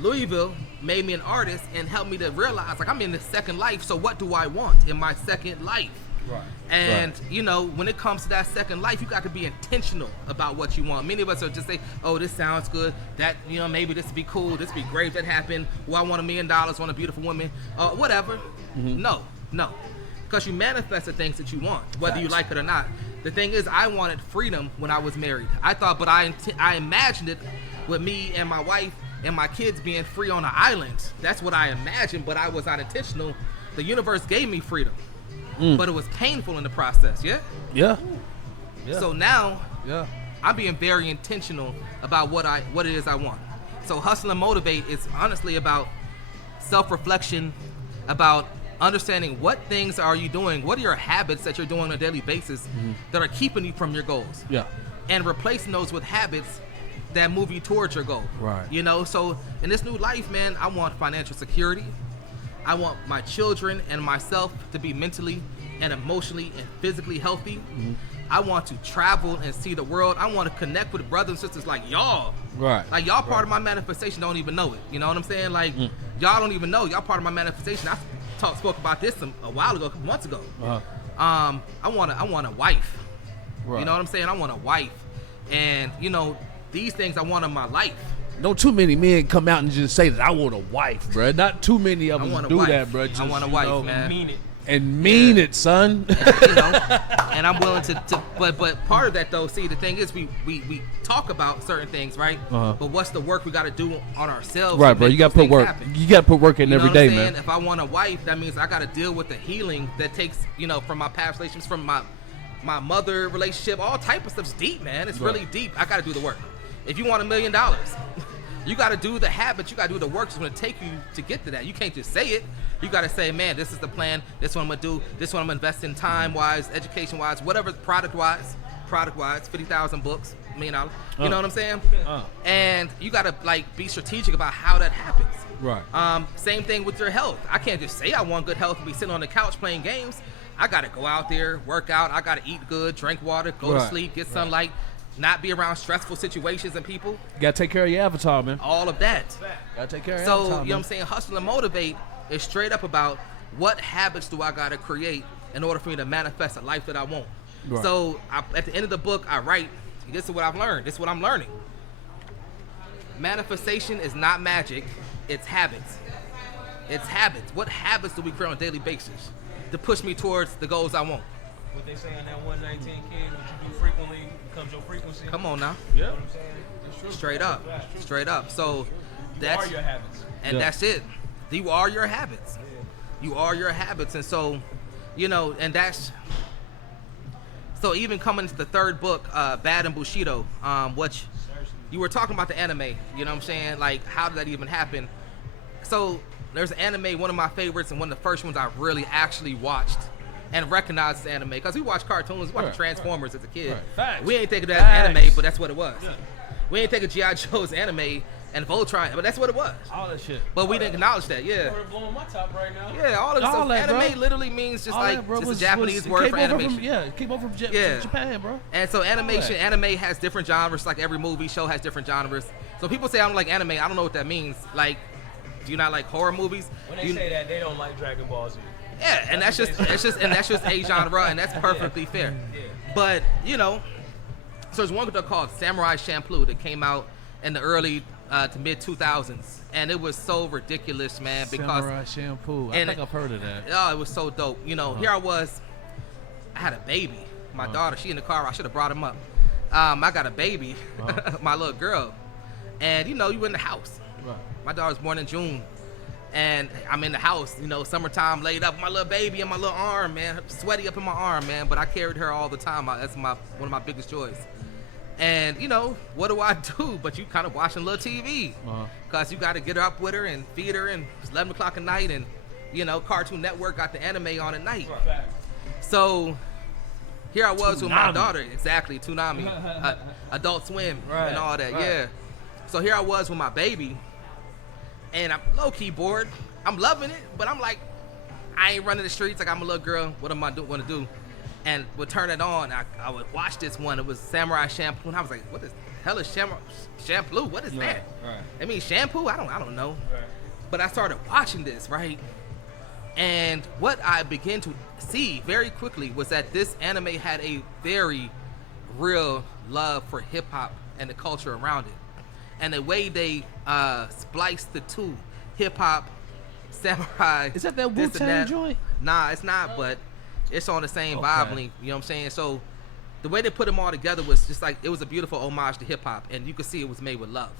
Louisville made me an artist and helped me to realize, like, I'm in this second life, so what do I want in my second life? Right. And, you know, when it comes to that second life, you got to be intentional about what you want. Many of us are just say, oh, this sounds good. That, you know, maybe this would be cool. This would be great if that happened. Well, I want $1 million, want a beautiful woman. Whatever. No. Because you manifest the things that you want, whether you like it or not. The thing is, I wanted freedom when I was married. I thought, but I imagined it with me and my wife and my kids being free on an island. That's what I imagined, but I was not intentional. The universe gave me freedom, but it was painful in the process. Yeah. So now, I'm being very intentional about what it is I want. So Hustle and Motivate is honestly about self-reflection, about understanding what things are you doing, what are your habits that you're doing on a daily basis that are keeping you from your goals. Yeah. And replacing those with habits that move you towards your goal. Right. You know, so in this new life, man, I want financial security. I want my children and myself to be mentally and emotionally and physically healthy. I want to travel and see the world. I want to connect with brothers and sisters like y'all. Right. Like y'all part of my manifestation, don't even know it. You know what I'm saying? Like y'all don't even know. Y'all part of my manifestation. I spoke about this a while ago, a couple months ago. I want a wife. Right. You know what I'm saying? I want a wife. And, you know, these things I want in my life. Don't too many men come out and just say that I want a wife, bro. Not too many of us do that, bro. Just, I want a wife, man. Mean it. And mean it, son. And, you know, and I'm willing to but part of that though, see, the thing is we talk about certain things, right? But what's the work we got to do on ourselves? Right, bro. You got to put work. Happen? You got to put work in every day, man. If I want a wife, that means I got to deal with the healing that takes, you know, from my past relationships, from my mother relationship, all type of stuff's deep, man. It's really deep. I got to do the work. If you want $1 million, you got to do the habits. You got to do the work. It's going to take you to get to that. You can't just say it. You got to say, man, this is the plan. This is what I'm going to do. This is what I'm going to invest in time-wise, education-wise, whatever, product-wise, 50,000 books, $1 million. You know what I'm saying? And you got to, like, be strategic about how that happens. Right. Same thing with your health. I can't just say I want good health and be sitting on the couch playing games. I got to go out there, work out. I got to eat good, drink water, go to sleep, get sunlight. Not be around stressful situations and people. You gotta take care of your avatar, man. All of that. Gotta take care of your avatar, avatar, you know man. what I'm saying? Hustle and Motivate is straight up about what habits do I gotta create in order for me to manifest a life that I want. Right. So at the end of the book, I write, this is what I've learned. This is what I'm learning. Manifestation is not magic. It's habits. It's habits. What habits do we create on a daily basis to push me towards the goals I want? What they say on that 119 kid, what you do frequently becomes your frequency. Come on now. Yeah. You know what I'm saying? It's true. Straight up. So that's you are your habits. And that's it. You are your habits. Yeah. You are your habits. And so, you know, and that's so even coming to the third book, Bad and Bushido, which you were talking about the anime, you know what I'm saying? Like, how did that even happen? So there's an anime, one of my favorites and one of the first ones I really actually watched and recognized as anime, because we watched cartoons, we watched Transformers as a kid. We ain't thinking of that as anime, but that's what it was. We ain't take a G.I. Joe's anime and Voltron, but that's what it was. All that shit. But we didn't acknowledge that, yeah. You're blowing my top right now. Yeah, all of this All stuff. that, Anime bro. literally means just All like that, bro, just a Japanese word came for over animation. Came over from Yeah. Japan, bro. And so anime has different genres. Like every movie show has different genres. So people say I don't like anime. I don't know what that means. Like, do you not like horror movies? When they say that, they don't like Dragon Ball Z. Yeah, and that's just a genre, and that's perfectly fair. Yeah. But so there's one called Samurai Champloo that came out in the early to mid 2000s, and it was so ridiculous, man. Because Samurai Shampoo. I think I've heard of that. Oh, it was so dope. Here I was. I had a baby. My daughter, she in the car. I should have brought him up. I got a baby, my little girl, and you in the house. Right. My daughter was born in June, and I'm in the house. Summertime, laid up with my little baby in my little arm, man, sweaty up in my arm, man. But I carried her all the time. That's one of my biggest joys. And what do I do? But you kind of watching little TV, cause you got to get her up with her and feed her, and it's 11 o'clock at night, and Cartoon Network got the anime on at night. Right. So here I was with my daughter, exactly, Toonami, Adult Swim, and all that, yeah. So here I was with my baby, and I'm low-key bored. I'm loving it, but I'm like, I ain't running the streets like I'm a little girl. What am I want to do? And would turn it on. I would watch this one. It was Samurai Champloo, and I was like, "What the hell is Champloo? What is that? Right. I mean, shampoo? I don't know." Right. But I started watching this, right? And what I began to see very quickly was that this anime had a very real love for hip hop and the culture around it, and the way they spliced the two, hip hop, samurai. Is that Wu this and Tang that. joint? Nah, it's not, but it's on the same Okay. vibe link, you know what I'm saying? So the way they put them all together was just like, it was a beautiful homage to hip hop, and you could see it was made with love.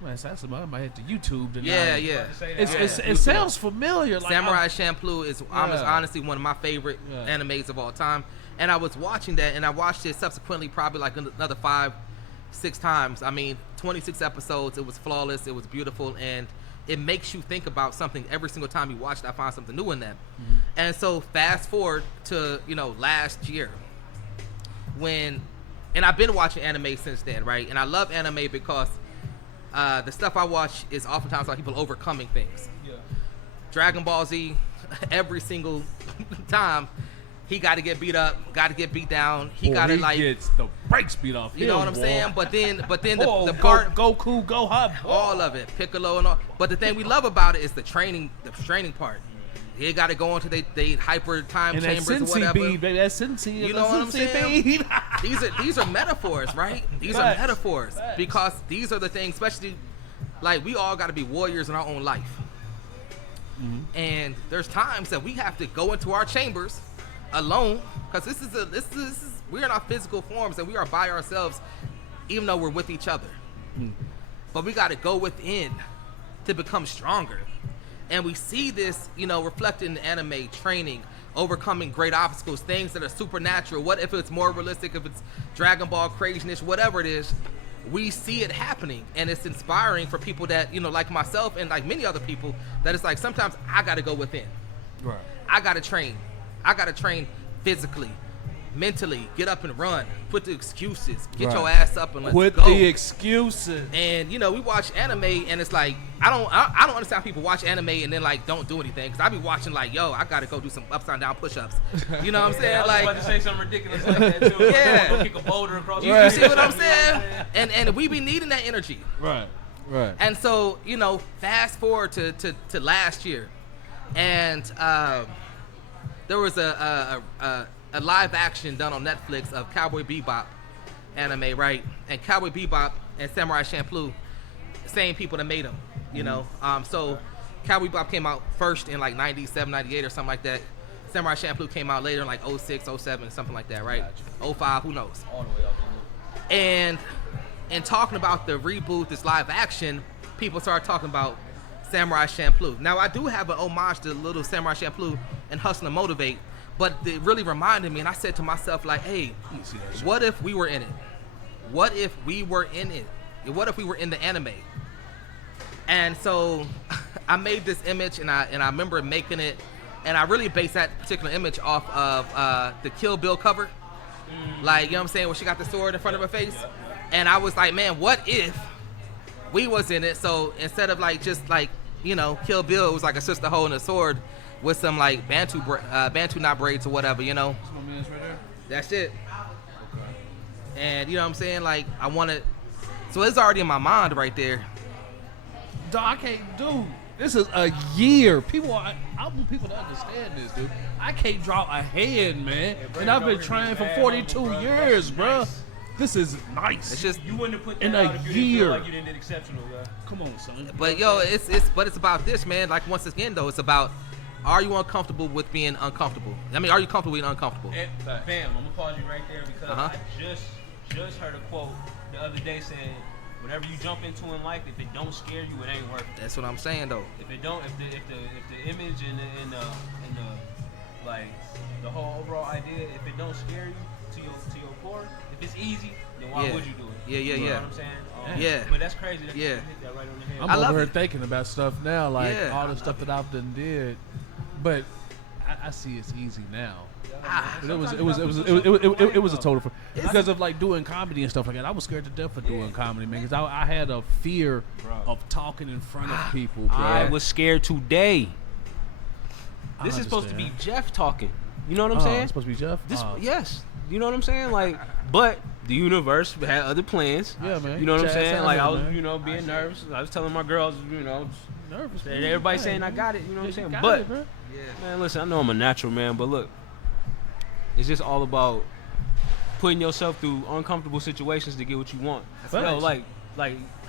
Man, that's I might hit to YouTube tonight. Yeah. It sounds familiar. Like Samurai Champloo is honestly one of my favorite Yeah. animes of all time. And I was watching that, and I watched it subsequently probably like another 5-6 times. I mean, 26 episodes. It was flawless. It was beautiful, and it makes you think about something every single time you watch it. I find something new in that. Mm-hmm. And so fast forward to last year, and I've been watching anime since then, right? And I love anime because the stuff I watch is oftentimes like people overcoming things. Yeah. Dragon Ball Z, every single time, he got to get beat up, got to get beat down. He got to like gets the brakes beat off. you know what I'm saying? But then the Goku, part, Gohan, all of it, Piccolo and all. But the thing we love about it is the training part. They got to go into they hyper time and that chambers or Sensei whatever. bead, baby. That Sensei, You know what I'm saying? bead. These are metaphors, right? These are Facts. metaphors Facts. because these are the things, especially like we all got to be warriors in our own life. Mm-hmm. And there's times that we have to go into our chambers alone, because this is we're in our physical forms and we are by ourselves, even though we're with each other. But we got to go within to become stronger. And we see this, reflected in anime, training, overcoming great obstacles, things that are supernatural. What if it's more realistic, if it's Dragon Ball craziness, whatever it is, we see it happening. And it's inspiring for people that, like myself and like many other people, that it's like sometimes I got to go within. Right. I got to train. I got to train physically, mentally, get up and run, put the excuses, get your ass up and let's Quit go. the excuses. And we watch anime and it's like I don't understand how people watch anime and then like don't do anything, because I be watching like, yo, I gotta go do some upside down push-ups. You know what I'm saying? I was Like, about to say something ridiculous like that too. Yeah. Go kick a boulder across you see what I'm saying? And we be needing that energy. Right. And so fast forward to last year, and there was a live action done on Netflix of Cowboy Bebop anime, right? And Cowboy Bebop and Samurai Champloo, same people that made them, So Cowboy Bebop came out first in like 97, 98 or something like that. Samurai Champloo came out later in like 06, 07, something like that, right? 05, who knows? all the way up. And talking about the reboot, this live action, people started talking about Samurai Champloo. Now, I do have an homage to little Samurai Champloo and Hustle and Motivate, but it really reminded me, and I said to myself, like, hey, what if we were in it? What if we were in it? What if we were in the anime? And so I made this image, and I remember making it, and I really based that particular image off of the Kill Bill cover. Like, you know what I'm saying, where she got the sword in front of her face. And I was like, man, what if we was in it? So instead of like just like, you know, Kill Bill, it was like a sister holding a sword with some like Bantu knot braids or whatever, you know. That's my man's right there. That's it. Okay. And you know what I'm saying? Like I wanted, so it's already in my mind right there. Dog, I can't, dude. This is a year. I want people to understand this, dude. I can't draw a head, man. And I've been trying for 42 years, bro. This is nice. It's just You wouldn't have put that in out a if you year. didn't feel like you didn't did exceptional, bro. Come on, son. But yo, it's about this, man. Like once again though, it's about, are you uncomfortable with being uncomfortable? I mean, are you comfortable being uncomfortable? And, bam, I'm gonna pause you right there because Uh-huh. I just heard a quote the other day saying, whatever you jump into in life, if it don't scare you, it ain't worth it. That's what I'm saying though. If it don't, if the image and the like the whole overall idea, if it don't scare you to your core, if it's easy, then why Yeah. would you do it? Yeah, You know yeah. what I'm saying? Yeah. But that's crazy. That Yeah. you hit that right on the head. I'm I love over here it. thinking about stuff now, like Yeah. all the stuff that I've done did. But I see it's easy now. But it was a total because of like doing comedy and stuff like that. I was scared to death for doing comedy, man, because I had a fear of talking in front of people, bro. I was scared today. I This is supposed to be understand. Jeff talking. You know what I'm Oh, saying? it's supposed to be Jeff. This, Oh. yes. You know what I'm saying? Like, but the universe had other plans. Yeah, man. You know what I'm Jazz saying? hands Like, on, I was, man. you know, being nervous. I was telling my girls, you know, Nervous. and man. everybody Hey, saying I man. got it. You know what I'm You saying? got But it, bro. Yeah. man, listen, I know I'm a natural man, but look, it's just all about putting yourself through uncomfortable situations to get what you want. Facts. Yo, like,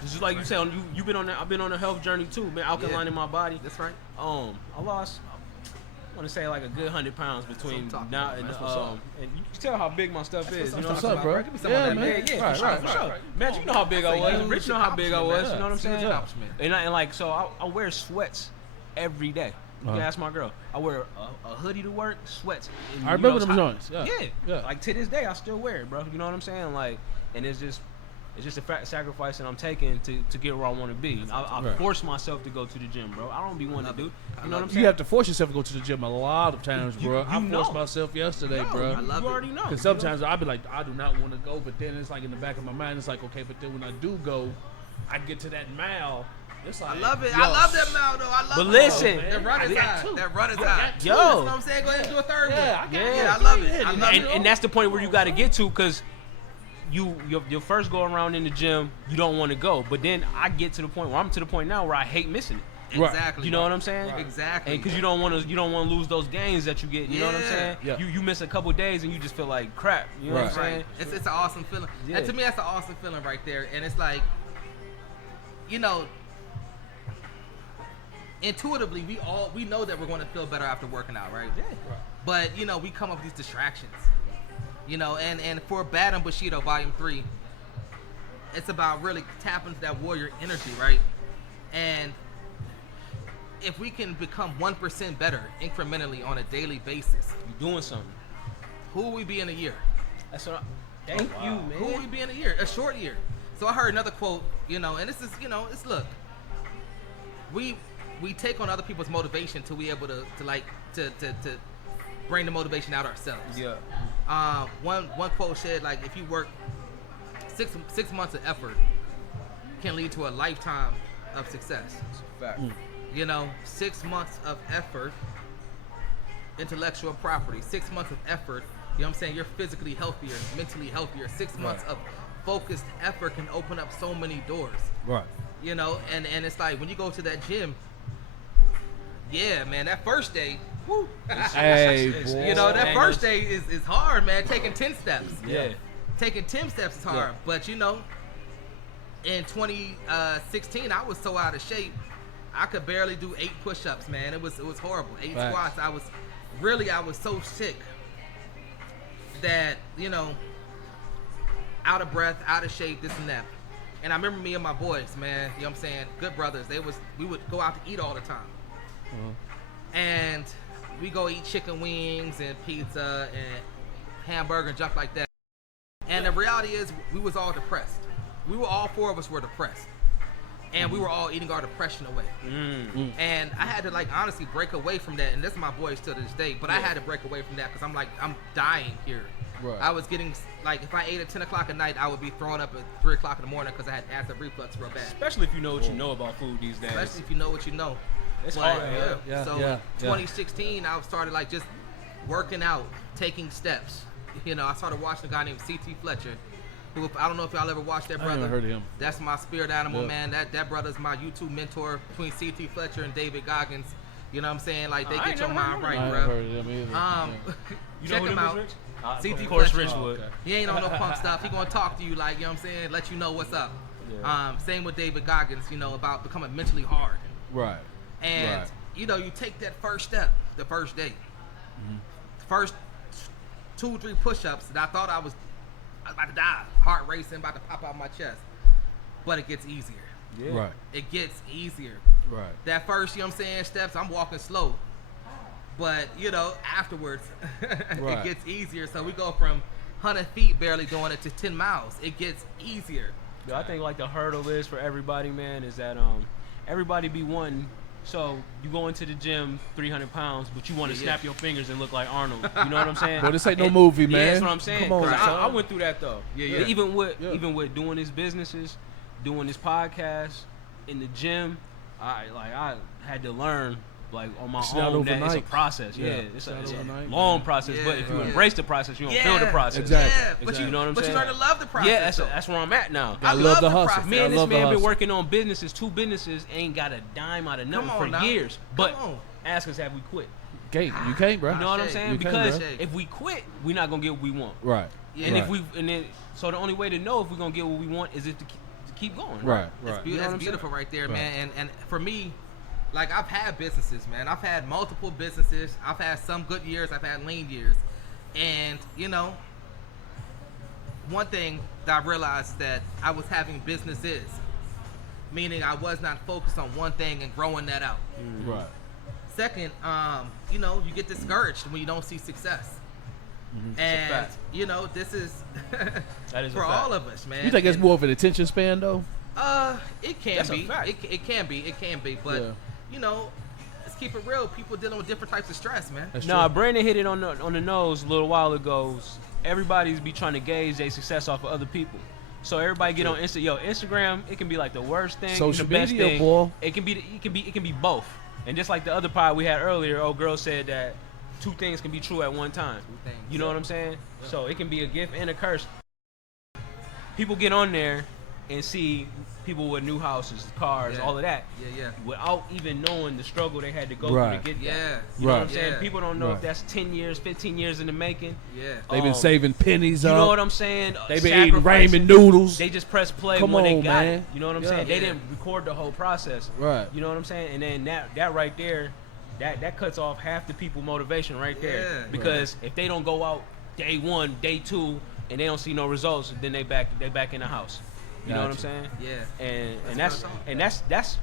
just like you said, you've been on that. I've been on a health journey too, man. Alkalining my body. That's right. I lost. I want to say like a good 100 pounds between That's what I'm talking now about, and man. That's what's up. and you can tell how big my stuff is. You know What's what I'm up, saying? bro? Give me some Yeah, of that, man. man. Yeah, Right, for sure, right, for sure. right. Man, you know how big I That's a was. huge Rich know how big I was. accomplishment, You know what I'm man. Huge saying? accomplishment. And like so, I wear sweats every day. You can Uh-huh. ask my girl. I wear a hoodie to work, sweats. And, I you know, remember it's them hot. joints. Yeah. Yeah. Like to this day, I still wear it, bro. You know what I'm saying? Like, and it's just a sacrifice that I'm taking to get where I want to be. I Right. force myself to go to the gym, bro. I don't be wanting to do. You know what I'm You saying? have to force yourself to go to the gym a lot of times, You- bro. you I forced know. myself yesterday, No, bro. I love you it. already know. Because sometimes I'll be like, I do not want to go, but then it's like in the back of my mind, it's like, okay, but then when I do go, I get to that mile. It's like, I love it. yo, I love that mouth though. I love But it. listen, that run is I got high. two. That run is I high. got two. Yo. That's what I'm saying. Go ahead and do a third one. Yeah, I got Yeah, I love it. I love and, it. and that's the point where you got to get to, because your first go around in the gym, you don't want to go, but then I get to the point where I'm to the point now where I hate missing it. Right. Exactly. You know what I'm saying? Exactly. And because you don't want to lose those gains that you get. You know what I'm Yeah. saying? Yeah. You miss a couple days and you just feel like crap. You know what I'm Right. saying? Right. It's an awesome feeling. Yeah. And to me, that's an awesome feeling right there. And it's like, you know, intuitively, we know that we're going to feel better after working out, right? Yeah. But you know, we come up with these distractions. You know, and for Bad and Bushido Volume 3, it's about really tapping into that warrior energy, right? And if we can become 1% better incrementally on a daily basis, You doing something. who will we be in a year? That's what. Thank you, man. Who will we be in a year? A short year. So I heard another quote, you know, and this is, you know, it's look. We take on other people's motivation to be able to bring the motivation out ourselves. Yeah. One quote said, like, if you work 6 months of effort can lead to a lifetime of success. Fact. You know, 6 months of effort, intellectual property, 6 months of effort, you know what I'm saying? You're physically healthier, mentally healthier. 6 months of focused effort can open up so many doors. Right. You know, and it's like when you go to that gym, yeah, man, that first day, woo. Hey, boy. You know, that first day is hard, man. Taking 10 steps. Yeah. Taking 10 steps is hard. Yeah. But, you know, in 2016, I was so out of shape, I could barely do 8 push-ups, man. It was horrible. 8 Right. squats. I was so sick that, you know, out of breath, out of shape, this and that. And I remember me and my boys, man, you know what I'm saying, good brothers, we would go out to eat all the time. And we go eat chicken wings and pizza and hamburger and junk like that. And the reality is we was all depressed. All 4 of us were depressed. and we were all eating our depression away. And I had to like honestly break away from that, and this is my boys to this day. But I had to break away from that because I'm like I'm dying here. Right. I was getting like if I ate at 10 o'clock at night, I would be throwing up at 3 o'clock in the morning because I had acid reflux real bad. Especially if you know what you know about food these days. Especially if you know what you know. It's But, hard. So 2016, I started like just working out, taking steps. You know, I started watching a guy named C.T. Fletcher, who I don't know if y'all ever watched that brother. I never heard of him. That's my spirit animal, man. That brother's my YouTube mentor between C.T. Fletcher and David Goggins. You know what I'm saying? Like they get your mind right, I bro. never heard of him either. You check know him who out. Rich? C.T. Of course, Fletcher. Rich would. Okay. He ain't on no punk stuff. He gonna talk to you like, you know what I'm saying, let you know what's up. Yeah. Same with David Goggins, you know, about becoming mentally hard. Right. And Right. you know, you take that first step, the first day. First 2 or 3 push-ups, and I thought I was about to die, heart racing, about to pop out my chest. But it gets easier. Yeah. Right. It gets easier. Right. That first, you know what I'm saying, steps, I'm walking slow. But, you know, afterwards, Right. it gets easier. So we go from 100 feet barely doing it to 10 miles. It gets easier. Yo, I think like the hurdle is for everybody, man, is that everybody be wanting. So you go into the gym 300 pounds, but you want to snap your fingers and look like Arnold. You know what I'm saying? Well, this ain't no movie, man. Yeah, that's what I'm saying. Come on, 'Cause son. I went through that though. Yeah. Even with doing these businesses, doing this podcast, in the gym, I had to learn like on my It's not own that it's a overnight. process. Yeah. Yeah, It's it's not a overnight, long man. process. But if you Yeah. embrace the process, you don't feel the process. Exactly. Yeah, but You know what I'm but saying? you learn to love the process. Yeah, though. that's where I'm at now. I love love the the hustle. process. Me I and this love the man been hustle. working on businesses, 2 businesses, ain't got a dime out of nothing Come for on now. years. But Come on. ask us, have we quit? You can't, bro. You know what I'm Shade. saying? You can't, Because bro. if we quit, we're not gonna get what we want. Right. Yeah. And Right. so the only way to know if we're gonna get what we want is to keep going. Right. It's, Right. beau- You know it's what I'm beautiful right there, Right. man. And for me, like I've had businesses, man. I've had multiple businesses. I've had some good years. I've had lean years. And you know, one thing that I realized that I was having businesses, meaning I was not focused on one thing and growing that out. Right. Second, you know, you get discouraged when you don't see success. And fact. you know, this is That is a for fact. all of us, man. You think it's And, more of an attention span, though? it can That's a be. fact. It can be. But Yeah. you know, let's keep it real. People dealing with different types of stress, man. That's Nah, true. Brandon hit it on the nose a little while ago. Everybody's be trying to gauge their success off of other people. So everybody get on Instagram. It can be like the worst thing, Social the best media, thing. boy. It can be both. And just like the other pod we had earlier, old girl said that 2 things can be true at one time. 2 things. You know what I'm saying? So it can be a gift and a curse. People get on there and see people with new houses, cars, Yeah. all of that, Yeah. without even knowing the struggle they had to go Right. through to get Yeah. there. You know what I'm Right. saying? Yeah. People don't know Right. if that's 10 years, 15 years in the making. Yeah. They've been Um, saving pennies You up. know what I'm saying? They've been eating Sacrificing. ramen noodles. They just press play Come when they on, got man. it. You know what I'm Yeah. saying? They Yeah. didn't record the whole process. Right. You know what I'm saying? And then that right there, that cuts off half the people motivation right there. Yeah. Because if they don't go out day 1, day 2, and they don't see no results, then they back in the house. You know what I'm Gotcha. saying? Yeah. And that's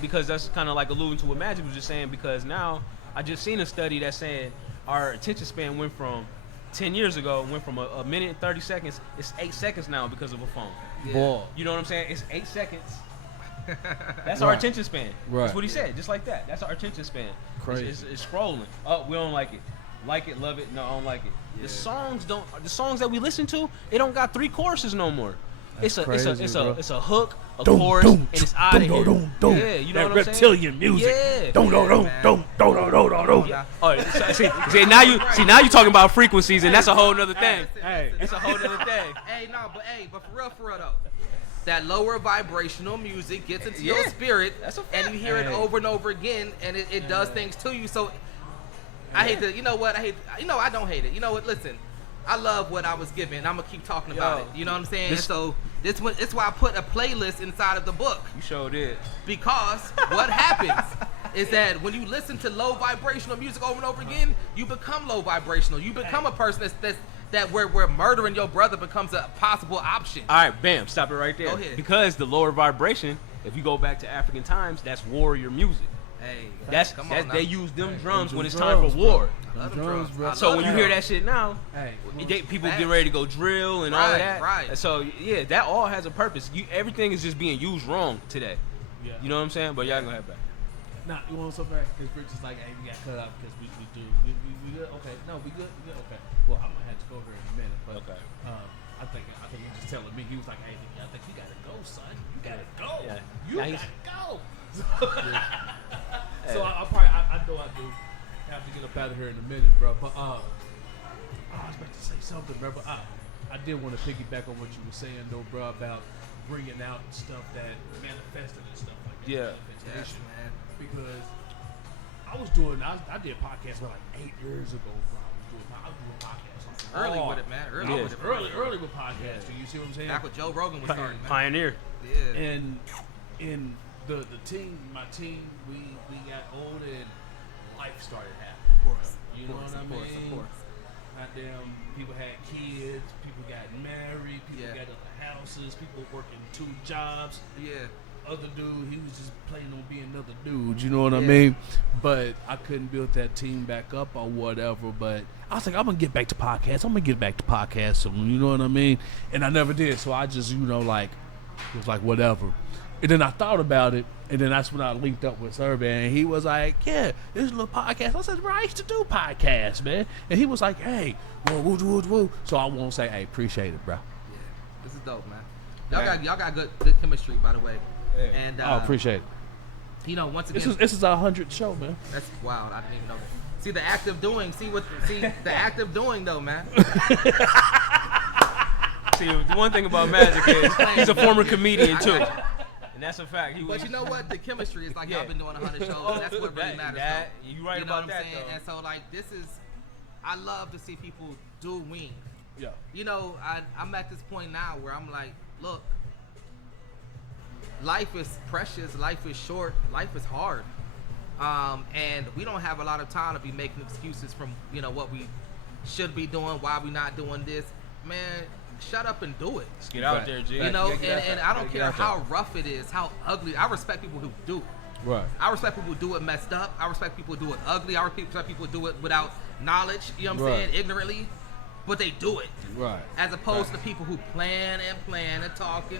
because that's kind of like alluding to what Magic was just saying. Because now I just seen a study that said our attention span went from 10 years ago went from a minute and 30 seconds. It's 8 seconds now because of a phone. Yeah. Boy. You know what I'm saying? It's 8 seconds. That's our Right. attention span. Right. That's what he said, just like that. That's our attention span. Crazy. It's scrolling. Oh, we don't like it. Like it, love it. No, I don't like it. Yeah. The songs that we listen to, it don't got 3 choruses no more. It's a crazy, bro. hook, a Dum, chorus, dum, and it's out of dum, here. dum, dum. Yeah, you know That what I'm saying? reptilian music. Yeah. Dum, dum, dum, man. dum, dum, dum, dum, dum, dum. Yeah. Oh, see now you talking about frequencies, and that's a whole nother thing. Hey. It's a whole other thing. But for real though, that lower vibrational music gets into your Yeah. spirit, That's a and fact. you hear it Hey. over and over again, and it does things to you. So I hate to, you know what? I don't hate it. You know what? Listen, I love what I was given. I'm gonna keep talking about Yo, it. You know what I'm saying? this- So it's why I put a playlist inside of the book, You sure did. because what happens is that when you listen to low vibrational music over and over again, you become low vibrational. You become a person that where murdering your brother becomes a possible option. All right, bam, stop it right there. Go ahead. Because the lower vibration, if you go back to African times, that's warrior music. Hey, That's now. they use them drums them when it's drums, time for bro. war. I love them Drums, drums. bro. I So love when you them hear drums. that shit now, Hey. people Facts. get ready to go drill and all of Right, that. right. So yeah, that all has a purpose. Everything is just being used wrong today. Yeah. You know what I'm saying? But y'all gonna have back. Nah, you want something back? Because Rich is like, hey, we got cut out because we do. We good? Okay. No, we good? We good? Okay. Well, I'm going to have to go here in a minute. But Okay. I think he was just telling me. He was like, hey, I think you got to go, son. You got to go. Yeah. You Yeah, got to go. Yeah. So I probably, I know I do have to get up out of here in a minute, bro. But I was about to say something, bro. But I did want to piggyback on what you were saying, though, bro, about bringing out stuff that manifested and stuff like that. Yeah. Yes, man. Because I did podcasts like 8 years ago, bro. I was doing podcasts. Early with it, man. Early Yeah. with it. Early with podcasting. You see what I'm saying? Back when Joe Rogan was starting, man. Pioneer. Yeah. And in the team, my team, we got old and life started happening. Of course. You know what I mean? Of course. Goddamn, people had kids, people got married, people got other houses, people working 2 jobs. Yeah. Other dude, he was just planning on being another dude, you know what I mean? But I couldn't build that team back up or whatever. But I was like, I'm gonna get back to podcasts. I'm gonna get back to podcasts soon, you know what I mean? And I never did. So I just, like, it was like whatever. And then I thought about it, and then that's when I linked up with Surban, and he was like, yeah, this is a little podcast. I said, bro, I used to do podcasts, man. And he was like, hey, woo. So I won't say, hey, appreciate it, bro. Yeah. This is dope, man. Y'all got good chemistry, by the way. Yeah. And I appreciate it. You know, once again, This is our 100th show, man. that's wild. I didn't even know that. See the active doing. See the active doing though, man. See, the one thing about Magic is he's a former comedian too, and that's a fact. But you know what? The chemistry is like y'all been doing 100 shows. And that's what really matters. Though. You right You know about what I'm that saying? though. And so like this is, I love to see people do wings. Yeah. You know, I'm at this point now where I'm like, look, life is precious, life is short, life is hard. And we don't have a lot of time to be making excuses from, what we should be doing, why we not doing this. Man, shut up and do it. Let's get out there, G. And I don't care how rough it is, how ugly. I respect people who do it. Right. I respect people who do it messed up. I respect people who do it ugly. I respect people who do it without knowledge, you know what I'm saying, ignorantly. But they do it. Right. As opposed to people who plan and talk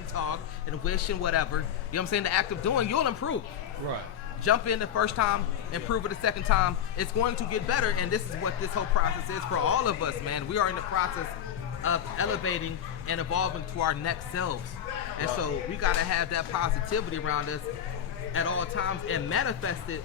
and wish and whatever. You know what I'm saying? The act of doing, you'll improve. Right. Jump in the first time, improve it the second time. It's going to get better, and this is what this whole process is for all of us, man. We are in the process of elevating and evolving to our next selves. And so we got to have that positivity around us at all times and manifest it,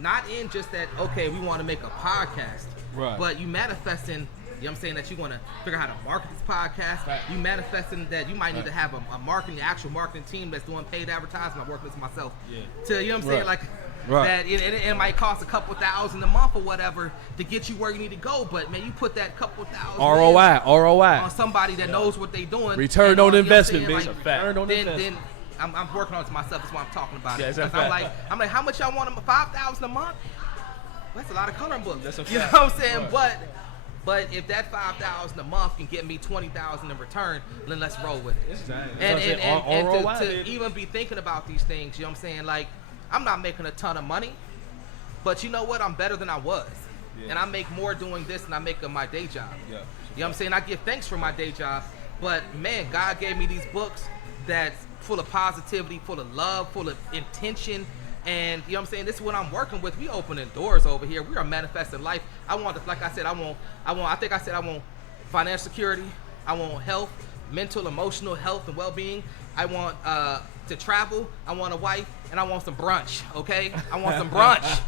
not in just that, okay, we want to make a podcast, right, but you manifesting, you know what I'm saying, that you want to figure out how to market this podcast. Right. You manifesting that you might need to have a marketing, actual marketing team that's doing paid advertising. I'm working this myself. Yeah. To, you know what I'm saying, like right, that it might cost a couple $1,000 a month or whatever to get you where you need to go. But man, you put that couple $1,000 ROI on somebody that knows what they doing. Return on investment, you know bitch. what I'm saying? Return on investment. Then I'm working on it to myself. That's why I'm talking about Yeah, it. it's a I'm fact. like, how much y'all want them? $5,000 a month? That's a lot of coloring books. That's a You know fact. what I'm saying? Right. But if that $5,000 a month can get me $20,000 in return, then let's roll with it. And to even be thinking about these things, you know what I'm saying? Like, I'm not making a ton of money, but you know what? I'm better than I was. Yeah. And I make more doing this than I make in my day job. Yeah. You know what I'm saying? I give thanks for my day job, but man, God gave me these books that's full of positivity, full of love, full of intention. And you know what I'm saying? This is what I'm working with. We opening doors over here. We are manifesting life. I want, like I said, I want financial security. I want health, mental, emotional health and well-being. I want to travel. I want a wife, and I want some brunch. Okay? I want some brunch.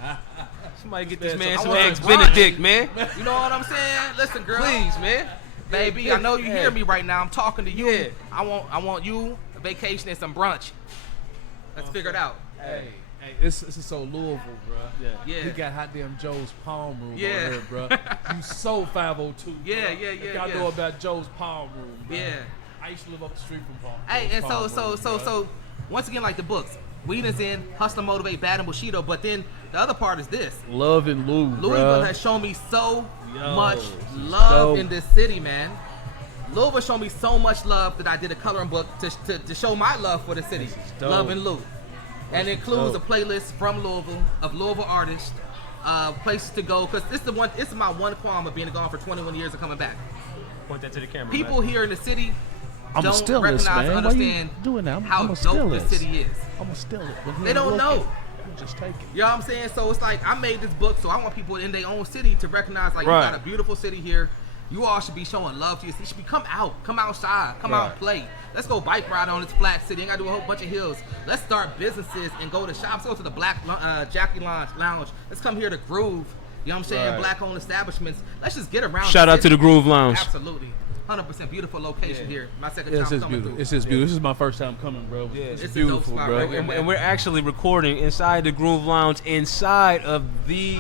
Somebody get this man I some want eggs some brunch. Benedict, man. You know what I'm saying? Listen, girl. Please, man. Baby, I know you hear me right now. I'm talking to you. Yeah. I want you, a vacation and some brunch. Let's figure it out. Hey, this is so Louisville, bro. Yeah. We got hot damn Joe's Palm Room Yeah. over here, bro. You so 502. Yeah, bro. yeah, If yeah, y'all yeah. know about Joe's Palm Room, bro. Yeah. I used to live up the street from Palm. Hey, and Palm so Room, bro. once again, like the books, Weed is in, Hustle, Motivate, Bad and Bushido, but then the other part is this. Love and Lou, Louisville bro. has shown me so Yo, much love dope. in this city, man. Louisville showed me so much love that I did a coloring book to show my love for the city. dope. Love and Lou. And it includes dope. a playlist from Louisville, of Louisville artists, places to go. Because this is my one qualm of being gone for 21 years and coming back. Point that to the camera. People man. here in the city I'ma don't steal this, recognize man. and Why you understand doing that? how I'ma dope steal the this. city is. I'm gonna steal it. When he They ain't don't looking, know. you just take it. You know what I'm saying? So it's like I made this book, so I want people in their own city to recognize, like, Right. you got a beautiful city here. You all should be showing love to your city. You should be come outside, come out and play. Let's go bike ride on this flat city. Ain't gotta do a whole bunch of hills. Let's start businesses and go to shops. Go to the Black Jackie Lounge. Let's come here to Grüv. You know what I'm saying? Right. Black-owned establishments. Let's just get around. Shout the out to city. the Grüv Lounge. Absolutely. 100% beautiful location here. My second It's time just coming beautiful. through. It's just beautiful. This is my first time coming, bro. Yeah, it's it's a beautiful, dope spot bro. right here. And we're actually recording inside the Grüv Lounge, inside of the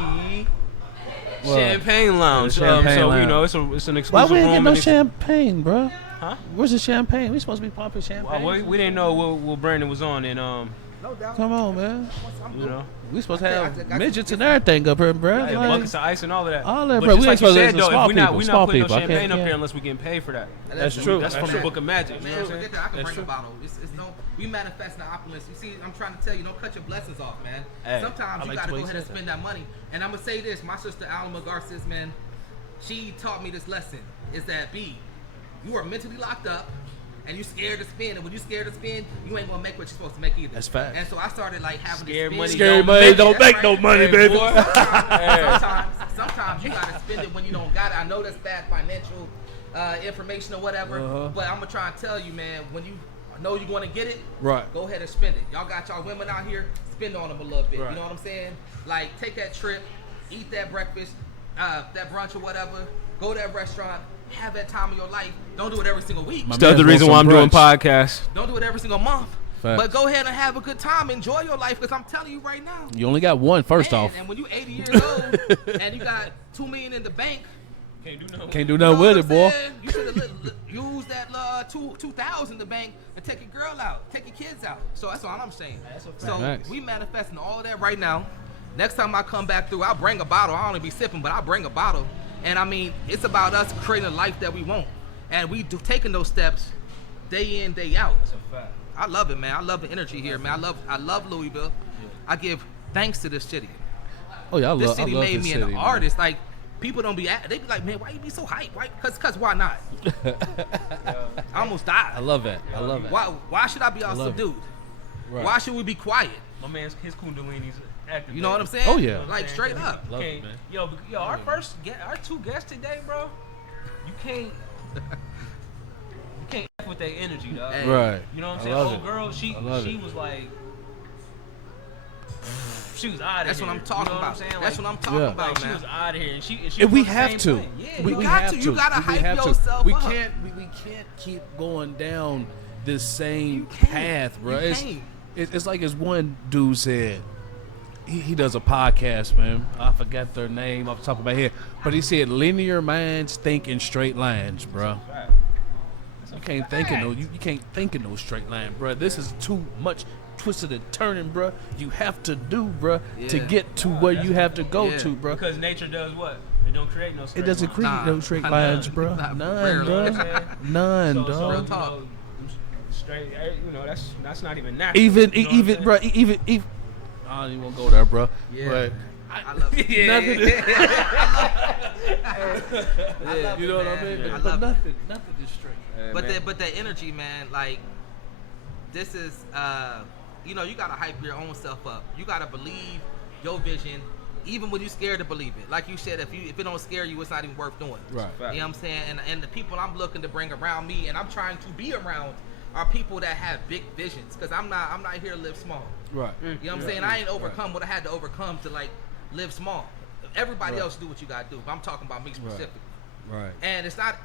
Champagne Lounge. Yeah, the Champagne so Lounge. you know, it's an Why exclusive we ain't room. get no and champagne, bro? Huh? Where's the champagne? We supposed to be pumping champagne. we didn't know what Brandon was on, and No doubt. Come on, man. you know, We supposed to I have think midgets and everything up here, bro. yeah, Like, buckets of ice and all of that. all that, But bro. just We like ain't you supposed to said, listen to though, small if we're not people. putting no I champagne can't- up yeah. here unless we getting paid for that. That's true. That's from the Book of Magic. You know Man, what I'm saying? forget that. I can That's bring true. a bottle. It's no. We manifest the opulence. You see, I'm trying to tell you, don't cut your blessings off, man. Hey, Sometimes I you like gotta the way go you ahead and said spend that money. And I'm gonna say this: my sister Alma Garces, man, she taught me this lesson: is that B, you are mentally locked up. And you scared to spend, and when you scared to spend, you ain't gonna make what you're supposed to make either. That's facts. And so I started like having Scared to money spend. Scary Don't money make don't it. make That's no right. money, Hey, baby. boy. Sometimes you gotta spend it when you don't got it. I know that's bad financial information or whatever, but I'm gonna try and tell you, man, when you know you're gonna get it, Right. go ahead and spend it. Y'all got y'all women out here, spend on them a little bit. Right. You know what I'm saying? Like take that trip, eat that breakfast, that brunch or whatever. Go to that restaurant, have that time of your life. Don't do it every single week. My That's the man other reason why wants I'm some doing brunch. podcasts. Don't do it every single month. Facts. But go ahead and have a good time. Enjoy your life, because I'm telling you right now. You only got one, first Man, off. and when you 80 years old and you got $2 million in the bank, Can't do nothing. Can't do you know nothing with what it, I'm boy. saying? You should have used that 2,000 in the bank and take your girl out, take your kids out. So that's all I'm saying. So Facts. we manifesting all of that right now. Next time I come back through, I'll bring a bottle. I'll only be sipping, but I'll bring a bottle. And I mean, it's about us creating a life that we want, and we taking those steps day in, day out. That's a fact. I love it, man. I love the energy here, man. I love Louisville. I give thanks to this city. Oh yeah, I This love. city I love made this me city, an man. artist. Like people don't be, they be like, man, why you be so hype? Why? Cause why not? I almost died. I love that. I love it. Why should I be all love it. subdued? Right. Why should we be quiet? My man's his Kundalini's active. You know what I'm saying? Oh, yeah. Like straight up. Love it, man. Yo, our our two guests today, bro. You can't F with that energy, dog. Hey. Right. You know what I'm I saying? love Old it. girl, she I love it. was like, she was out of That's here. what I'm talking you know about. What I'm saying? That's like, what I'm talking Yeah. about, Like she man. was out of here, and she And we was on the have same to. plane. Yeah, We you got got to. You gotta hype have to. yourself We up. can't. We can't keep going down this same You can't. path, bro. You It's, can't. it's like as one dude said. He does a podcast, man. I forgot their name off the top of my head, but he said linear minds think in straight lines, bro. You can't think in those. You can't think in those straight lines, bro. This is too much twisted and turning, bro. You have to do, bro, to Yeah. get to where you have to go Yeah. to, bro. Because nature does what? It don't create no. It doesn't create Nah, no straight not lines, none. bro. Not None, rarely. bro. You know what I'm saying? None, So, dog. Real talk. Straight, you know, that's not even natural. Even, you know what I'm even, saying? bro. Even. I don't even want to go there, bro. Yeah. But I love it. nothing. love You it, know what I man. mean? I But love it. nothing is straight. But the energy, man, like this is you know, you gotta hype your own self up. You gotta believe your vision, even when you're scared to believe it. Like you said, if it don't scare you, it's not even worth doing. Right. You know what I'm saying? And the people I'm looking to bring around me, and I'm trying to be around, are people that have big visions. Cause I'm not here to live small. Right. You know what I'm saying? I ain't overcome what I had to overcome to like live small. Everybody Right. else do what you gotta do, but I'm talking about me specifically. Right. And it's not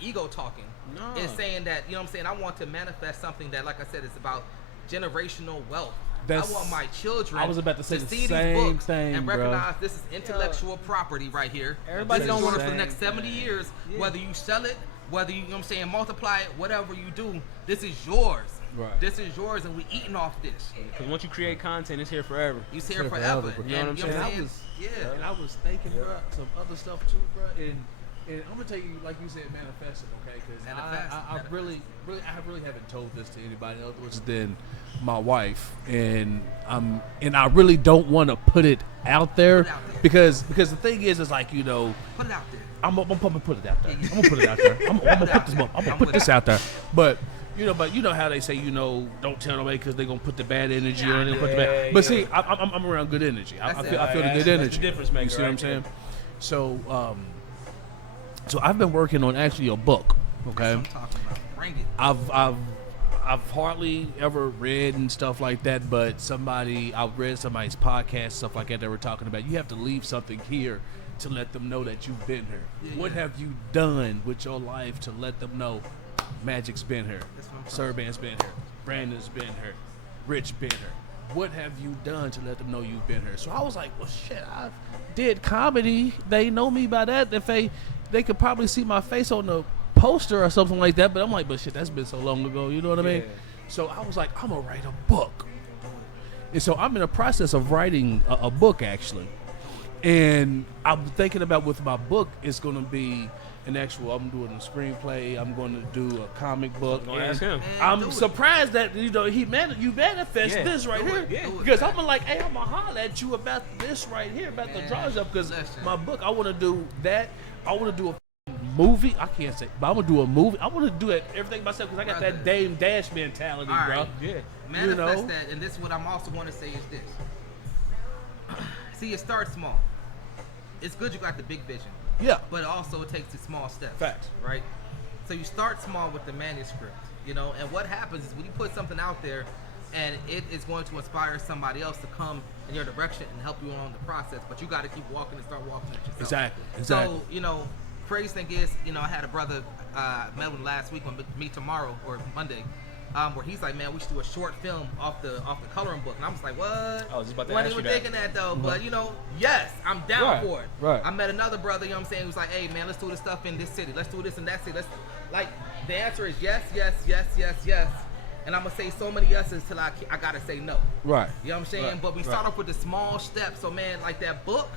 ego talking. No. It's saying that, you know what I'm saying, I want to manifest something that, like I said, it's about generational wealth. That's- I want my children I was about to say the see same these books thing, and bro. recognize this is intellectual property right here. Everybody This don't is wanna- for the next 70 years, whether you sell it, whether you know what I'm saying, multiply it, whatever you do, this is yours. Right. This is yours, and we eating off this. Because once you create content, it's here forever. It's here here forever. forever, bro. You know what I'm and, saying? know what I'm And I saying? was thinking, bro, some other stuff too, bro. And And I'm gonna tell you, like you said, manifest it, okay? Because I really haven't told this to anybody else than my wife, and I really don't want to put it out there, because the thing is like, you know, Put it out there. I'm gonna put it out there. I'm gonna put it out there. I'm gonna put this out there. But you know how they say, you know, don't tell nobody because they're gonna put the bad energy on it. Put the bad. But see, I'm around good energy. I feel the good energy. That's the difference maker, you see what I'm saying? So so I've been working on actually a book. Okay. That's what I'm talking about. Bring it. I've hardly ever read and stuff like that, but I've read somebody's podcast, stuff like that. They were talking about you have to leave something here to let them know that you've been here. Yeah, what have you done with your life to let them know Magic's been here, Surban's been here, Brandon's been here, Rich been here? What have you done to let them know you've been here? So I was like, well, shit, I did comedy. They know me by that. If they could probably see my face on the poster or something like that, but I'm like, but shit, that's been so long ago, you know what I mean? So I was like, I'm gonna write a book. And so I'm in the process of writing a book, actually. And I'm thinking about with my book, it's gonna be I'm doing a screenplay, I'm gonna do a comic book. Ask him. I'm surprised that, you know, you manifest this right here. Because I'm like, hey, I'm gonna holler at you about this right here, about the drawings up, because my book, I wanna do that. I wanna do a movie. I can't say, but I'm gonna do a movie. I want to do everything myself because I got that Dame Dash mentality, All bro. right. Yeah, Manifest that, and this is what I'm also want to say is this. See, it starts small. It's good you got the big vision. Yeah. But also it takes the small steps. Facts. Right? So you start small with the manuscript, you know, and what happens is when you put something out there and it is going to inspire somebody else to come in your direction and help you along the process, but you got to keep walking and start walking it yourself. Exactly. So, you know, crazy thing is, you know, I had a brother, met him last week, on me tomorrow or Monday, where he's like, man, we should do a short film off the coloring book. And I was like, what? I was just about to wasn't ask even you that. thinking that though, but you know, yes, I'm down for it. Right. I met another brother, you know what I'm saying, who was like, hey man, let's do this stuff in this city. Let's do this in that city. The answer is yes. And I'm gonna say so many yeses till I gotta say no. Right. You know what I'm saying? Right. But we start off with the small steps. So man, like that book,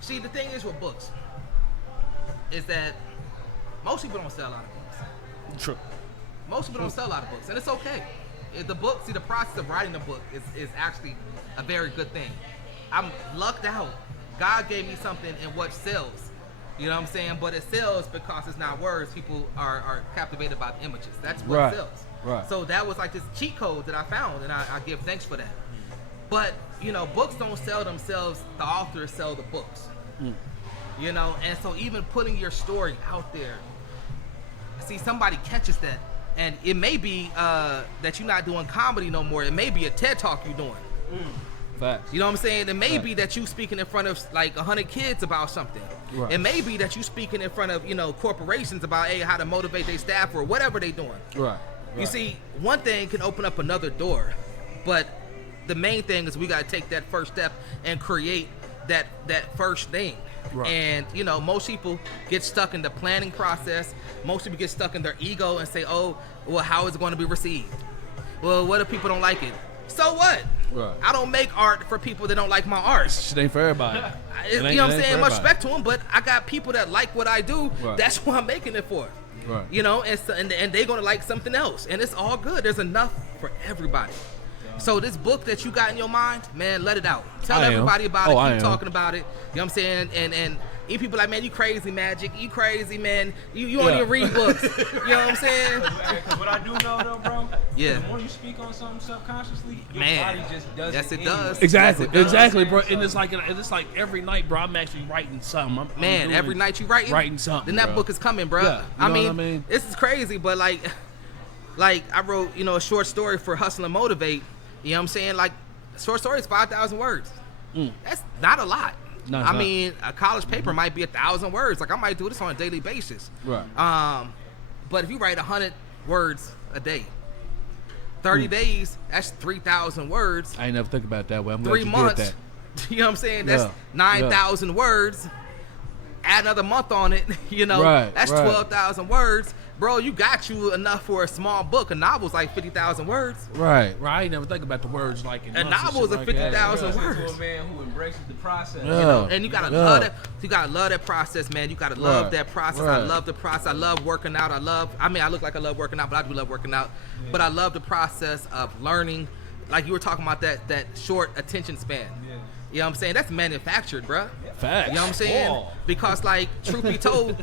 see the thing is with books, is that most people don't sell a lot of books. True. Most people don't sell a lot of books, and it's okay. The book, the process of writing a book is actually a very good thing. I'm lucked out. God gave me something in what sells. You know what I'm saying? But it sells because it's not words. People are captivated by the images. That's what sells. Right. So that was like this cheat code that I found, and I give thanks for that. But, you know, books don't sell themselves. The authors sell the books. You know, and so even putting your story out there, see, somebody catches that. And it may be that you're not doing comedy no more. It may be a TED Talk you're doing. Facts. You know what I'm saying? It may be that you speaking in front of like 100 kids about something. Right. It may be that you speaking in front of, you know, corporations about how to motivate their staff or whatever they doing. Right. You see, one thing can open up another door, but the main thing is we got to take that first step and create that first thing. Right. And, you know, most people get stuck in the planning process. Most people get stuck in their ego and say, oh, well, how is it going to be received? Well, what if people don't like it? So what? Right. I don't make art for people that don't like my art. Shit ain't for everybody. You know what I'm saying? Much respect to them, but I got people that like what I do. Right. That's what I'm making it for. Right. You know, and they're going to like something else. And it's all good. There's enough for everybody. So this book that you got in your mind, man, let it out. Tell everybody about it. Keep talking about it. You know what I'm saying? And even people like, man, you crazy, Magic. You crazy, man. You don't even read books. You know what I'm saying? Because what I do know, though, bro, yeah. the more you speak on something subconsciously, your man, body just does yes, it. It does. Exactly, yes, it does. exactly, bro. And it's like every night, bro, I'm actually writing something. Man, every night you writing something. Then that book is coming, bro. Yeah, I mean, this is crazy, but like I wrote, you know, a short story for Hustle and Motivate. You know what I'm saying? Like, a short story is 5,000 words. That's not a lot. No, I mean, a college paper might be 1,000 words. Like, I might do this on a daily basis. Right. But if you write 100 words a day, 30 days, that's 3,000 words. I ain't never think about it that way. I'm glad 3 you months. did that. You know what I'm saying? That's 9,000 words add another month on it, you know, that's 12,000 words. Bro, you got you enough for a small book. A novel's like 50,000 words. Right. I ain't never think about the words like in a novel is 50,000 words. To a man who embraces the process. Yeah. You know, and you gotta love that. You gotta love that process, man. You gotta love that process. I love the process. I love working out. I look like I love working out, but I do love working out. Yeah. But I love the process of learning. Like you were talking about that short attention span. Yeah. You know what I'm saying? That's manufactured, bro. Facts. You know what I'm saying? Because like, truth be told,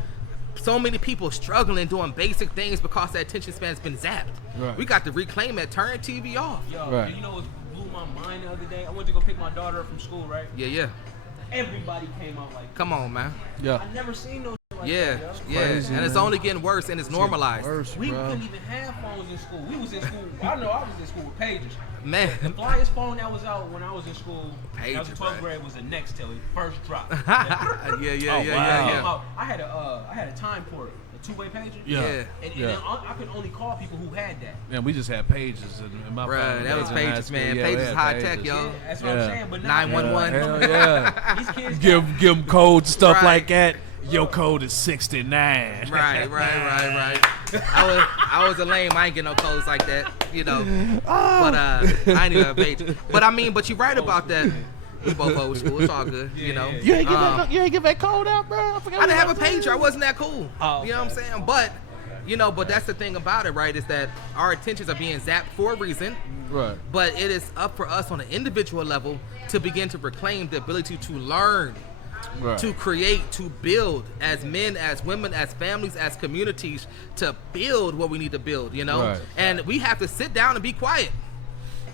so many people struggling doing basic things because that attention span's been zapped. Right. We got to reclaim that. Turn TV off. Yo, you know what blew my mind the other day? I went to go pick my daughter up from school, right? Yeah. Everybody came out like, come on, man. Yeah. I never seen no shit like that, crazy, and it's only getting worse, and it's normalized. We couldn't even have phones in school. We was in school. I know I was in school with pagers. Man, the flyest phone that was out when I was in school, pager, that was 12th grade, was a Nextel, first drop. Yeah. I had a time port, a two-way pager. Yeah. And then I could only call people who had that. Man, we just had pages in my phone. That was pages, man. Pages high tech, yo. Yeah, that's what I'm saying. But now 911. Hell yeah. These kids give them codes, stuff like that. Your code is 69. Right. I was a lame. I ain't get no codes like that, you know. But I ain't even have a page. But you're right about that. We both old school. It's all good, you know. You ain't give that code out, bro. I didn't have a pager. I wasn't that cool. You know what I'm saying? But that's the thing about it, right? Is that our attentions are being zapped for a reason. Right. But it is up for us on an individual level to begin to reclaim the ability to learn. Right. To create, to build as men, as women, as families, as communities, to build what we need to build, you know? Right. And we have to sit down and be quiet,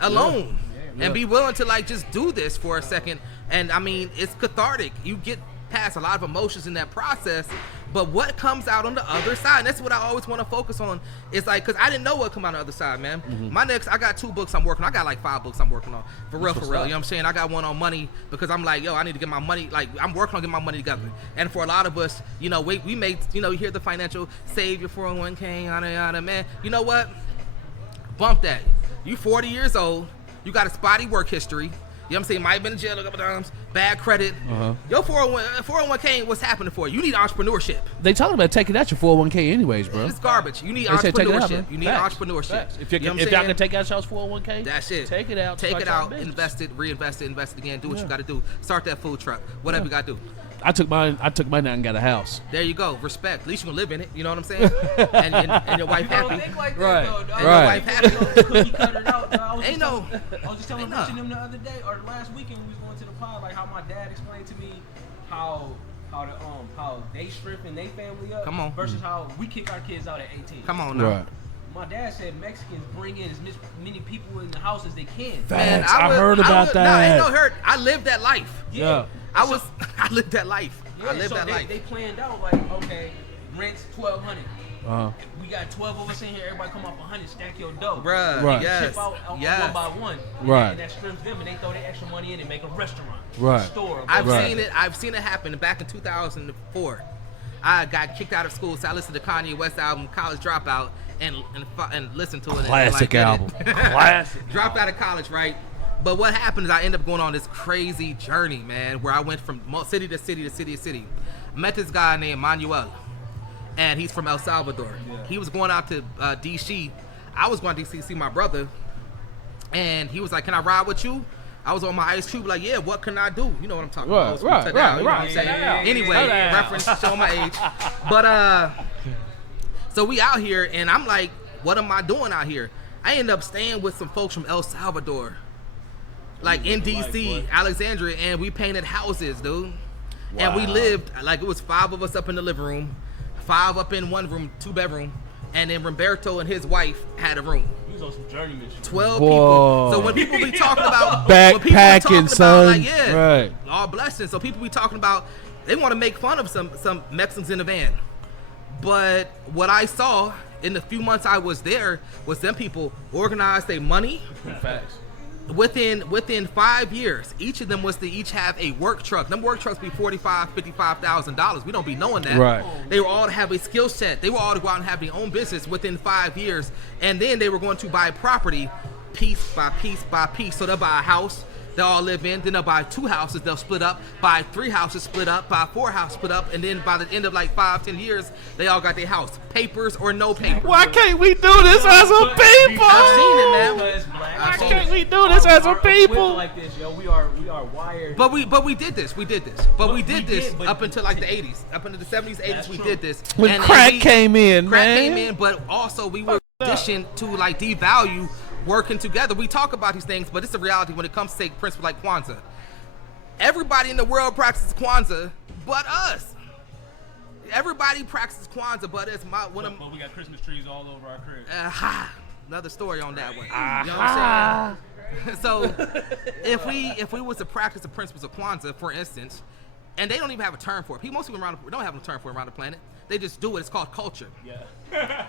alone, and be willing to like just do this for a second. And I mean, it's cathartic. You get past a lot of emotions in that process, but what comes out on the other side, and that's what I always want to focus on. It's like, because I didn't know what come out on the other side, man. Mm-hmm. I got 2 books I'm working on. I got like 5 books I'm working on. For real. You know what I'm saying? I got one on money because I'm like, I need to get my money. Like, I'm working on getting my money together. And for a lot of us, you know, we made, you know, you hear the financial, save your 401k, yada, man. You know what? Bump that. You 40 years old. You got a spotty work history. You know what I'm saying? Might have been in jail a couple times. Bad credit. Your 401k ain't what's happening for you. You need entrepreneurship. They talking about taking out your 401k anyways, bro. It's garbage. You need entrepreneurship. You need entrepreneurship. If y'all can take out y'all's 401k, that's it. Take it out. Take it out. Invest it. Reinvest it. Invest it again. Do what you got to do. Start that food truck. Whatever you got to do. I took mine out and got a house. There you go. Respect. At least you can live in it. You know what I'm saying? and your wife happy. Don't think like that, right. Though, and your wife happy. Cookie cut it out. I was just telling them the other day or the last weekend we was going to the pod, like how my dad explained to me how they stripping their family up. Come on. Versus how we kick our kids out at 18. Come on now. Right. My dad said Mexicans bring in as many people in the house as they can. Man, I heard about that. No, ain't no hurt. I lived that life. Yeah. I lived that life. Yeah, I lived that life. They planned out like, okay, rent's $1,200. We got 12 of us in here. Everybody come off 100. Stack your dough. Bruh. Right. Yes. Chip out one by one. Right. And that strips them, and they throw their extra money in and make a restaurant. Right. A store. I've seen it happen. Back in 2004, I got kicked out of school, so I listened to Kanye West album, College Dropout, and listened to it. Classic album. Classic. Dropped out of college, right? But what happened is I ended up going on this crazy journey, man, where I went from city to city to city to city. Met this guy named Manuel, and he's from El Salvador. Yeah. He was going out to D.C. I was going to D.C. to see my brother, and he was like, "Can I ride with you?" I was on my Ice Cube, like, "Yeah, what can I do?" You know what I'm talking about. Right. You know what I'm saying? Anyway, reference, showing my age. But, so we out here, and I'm like, what am I doing out here? I end up staying with some folks from El Salvador. Like in DC, Alexandria, and we painted houses, dude. Wow. And we lived, like it was 5 of us up in the living room, 5 up in one room, 2-bedroom, and then Roberto and his wife had a room. He was on some journey mission. 12 people. So when people be talking about backpacking, son, like, right? All blessings. So people be talking about they want to make fun of some Mexicans in the van, but what I saw in the few months I was there was them people organize their money. Facts. Within 5 years, each of them was to each have a work truck. Them work trucks be $55,000. We don't be knowing that. Right. They were all to have a skill set. They were all to go out and have their own business within 5 years. And then they were going to buy property piece by piece by piece. So they'll buy a house, they'll all live in. Then they'll buy 2 houses, they'll split up, buy 3 houses, split up, buy 4 houses, split up, and then by the end of like 5-10 years, they all got their house, papers or no papers. Why can't we do this as a people? I've seen it, man. Why can't we do this as a people? Like this, yo, we are wired. But we did this. We did this up until like the 80s, up into the 70s, 80s. We did this when crack came in, crack man. came in, but also we were conditioned to like devalue working together. We talk about these things, but it's a reality when it comes to take principles like Kwanzaa. Everybody in the world practices Kwanzaa, but us. Everybody practices Kwanzaa, but it's but we got Christmas trees all over our crib. Another story on that one. You know what I'm saying? So if we was to practice the principles of Kwanzaa, for instance, and they don't even have a term for it. Most people don't have a term for it around the planet. They just do it. It's called culture. Yeah.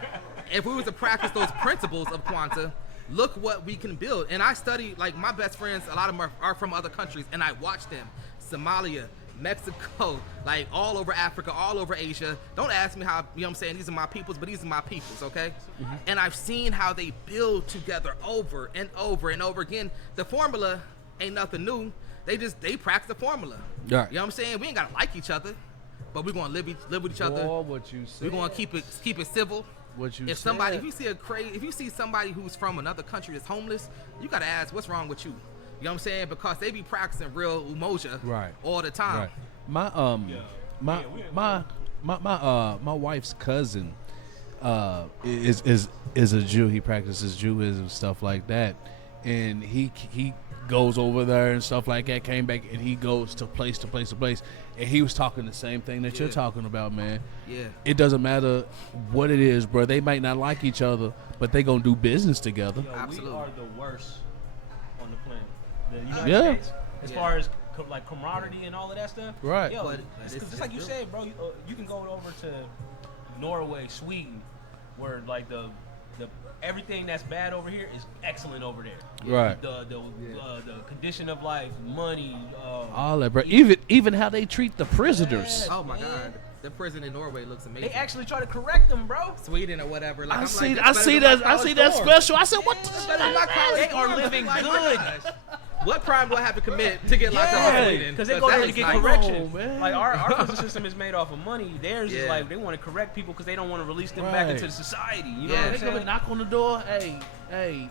If we was to practice those principles of Kwanzaa, look what we can build. And I study, like my best friends, a lot of them are from other countries, and I watch them. Somalia, Mexico, like all over Africa, all over Asia. Don't ask me how, you know what I'm saying, these are my peoples, but these are my peoples, okay? Mm-hmm. And I've seen how they build together over and over and over again. The formula ain't nothing new. They practice the formula. Right. You know what I'm saying? We ain't gotta like each other, but we're gonna live with each other. What you said. We're gonna keep it civil. What you if said. If you see somebody who's from another country that's homeless, you gotta ask what's wrong with you. You know what I'm saying? Because they be practicing real umoja all the time. Right. My wife's cousin is a Jew. He practices Judaism and stuff like that, and he goes over there and stuff like that. Came back and he goes to place, and he was talking the same thing that you're talking about, man. Yeah. It doesn't matter what it is, bro. They might not like each other, but they gonna do business together. Yo, absolutely. We are the worst on the planet. The United States, as far as like camaraderie and all of that stuff. Right. Yo, but just like you said, bro, you can go over to Norway, Sweden, where like the everything that's bad over here is excellent over there. Right. The condition of life, money, all that, bro. Even how they treat the prisoners. Oh my God. The prison in Norway looks amazing. They actually try to correct them, bro. Sweden or whatever. Like, I see that special. I said, what? They are living good. What crime do I have to commit to get locked up in Sweden? Because they go there to get correction. Man. Like our prison system is made off of money. Theirs is like they want to correct people because they don't want to release them back into the society. You know what I'm They come saying? and knock on the door. Hey,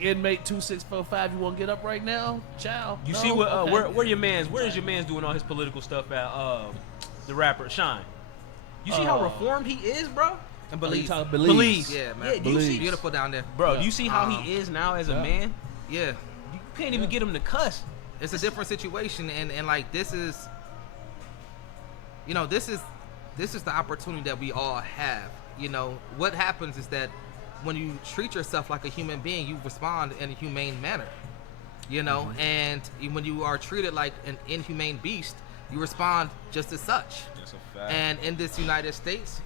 inmate 2645, you want to get up right now? Ciao. You see what? Where your man's? Where is your man's doing all his political stuff at? The rapper Shine. You see how reformed he is, bro? And Belize. Belize. Yeah, man. Yeah, you see, beautiful down there. bro. You see how he is now as a man? Yeah. You can't even get him to cuss. It's a different situation, and like this is the opportunity that we all have. You know, what happens is that when you treat yourself like a human being, you respond in a humane manner. You know, and when you are treated like an inhumane beast, you respond just as such. That's a fact. And in this United States,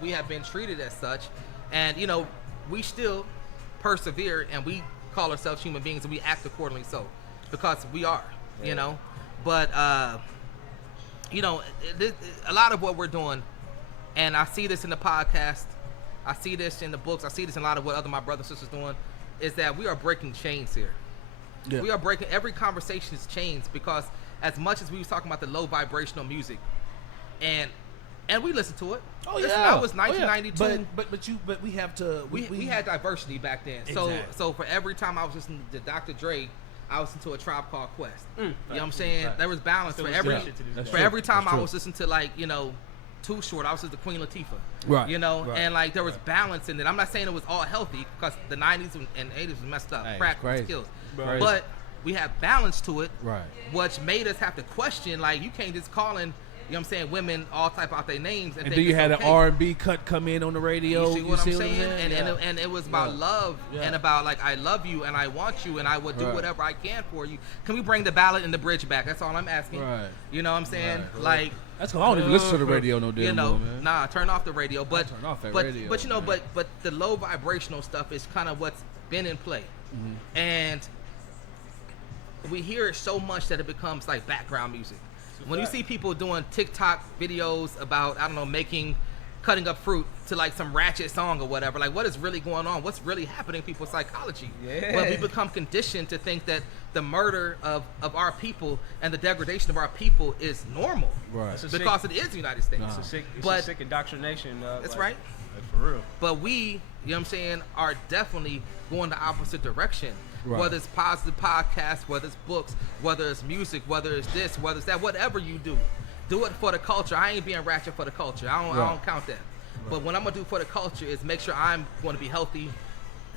we have been treated as such, and you know, we still persevere and we call ourselves human beings and we act accordingly, so because we are, you know. But you know, a lot of what we're doing, and I see this in the podcast, I see this in the books, I see this in a lot of what my brothers and sisters doing, is that we are breaking chains here. Yeah. We are breaking, every conversation is chains, because as much as we was talking about the low vibrational music, and we listened to it. Oh Listen, yeah, that was 1992. But we have to. We had diversity back then. Exactly. So for every time I was listening to Dr. Dre, I was listening to A Tribe Called Quest. You know what I'm saying? Right. There was balance for every time I was listening to, like, you know, Too Short, I was listening to Queen Latifah. Right. You know, and like there was balance in it. I'm not saying it was all healthy, because the 90s and 80s was messed up. Crack was killed. But we have balance to it, right? Which made us have to question, like, you can't just call in, you know what I'm saying, women all type out their names. And do you have an R&B cut come in on the radio? You see what I'm saying? And it was about love and about, like, I love you and I want you and I would do whatever I can for you. Can we bring the ballad and the bridge back? That's all I'm asking. Right. You know what I'm saying? Right. Like, that's cool. I don't even listen to the radio no damn more, man. Nah, turn off the radio. But turn off that radio, but you know, but the low vibrational stuff is kind of what's been in play, and we hear it so much that it becomes like background music. When you see people doing TikTok videos about, I don't know, cutting up fruit, to like some ratchet song or whatever. Like, what is really going on? What's really happening in people's psychology? Yeah. But we become conditioned to think that the murder of our people and the degradation of our people is normal. Right. Because it is the United States. It's a sick indoctrination. That's like, right. Like for real. But we, you know what I'm saying, are definitely going the opposite direction. Right. Whether it's positive podcasts, whether it's books, whether it's music, whether it's this, whether it's that, whatever you do it for the culture. I ain't being ratchet for the culture. I don't count that. Right. But what I'm gonna do for the culture is make sure I'm going to be healthy,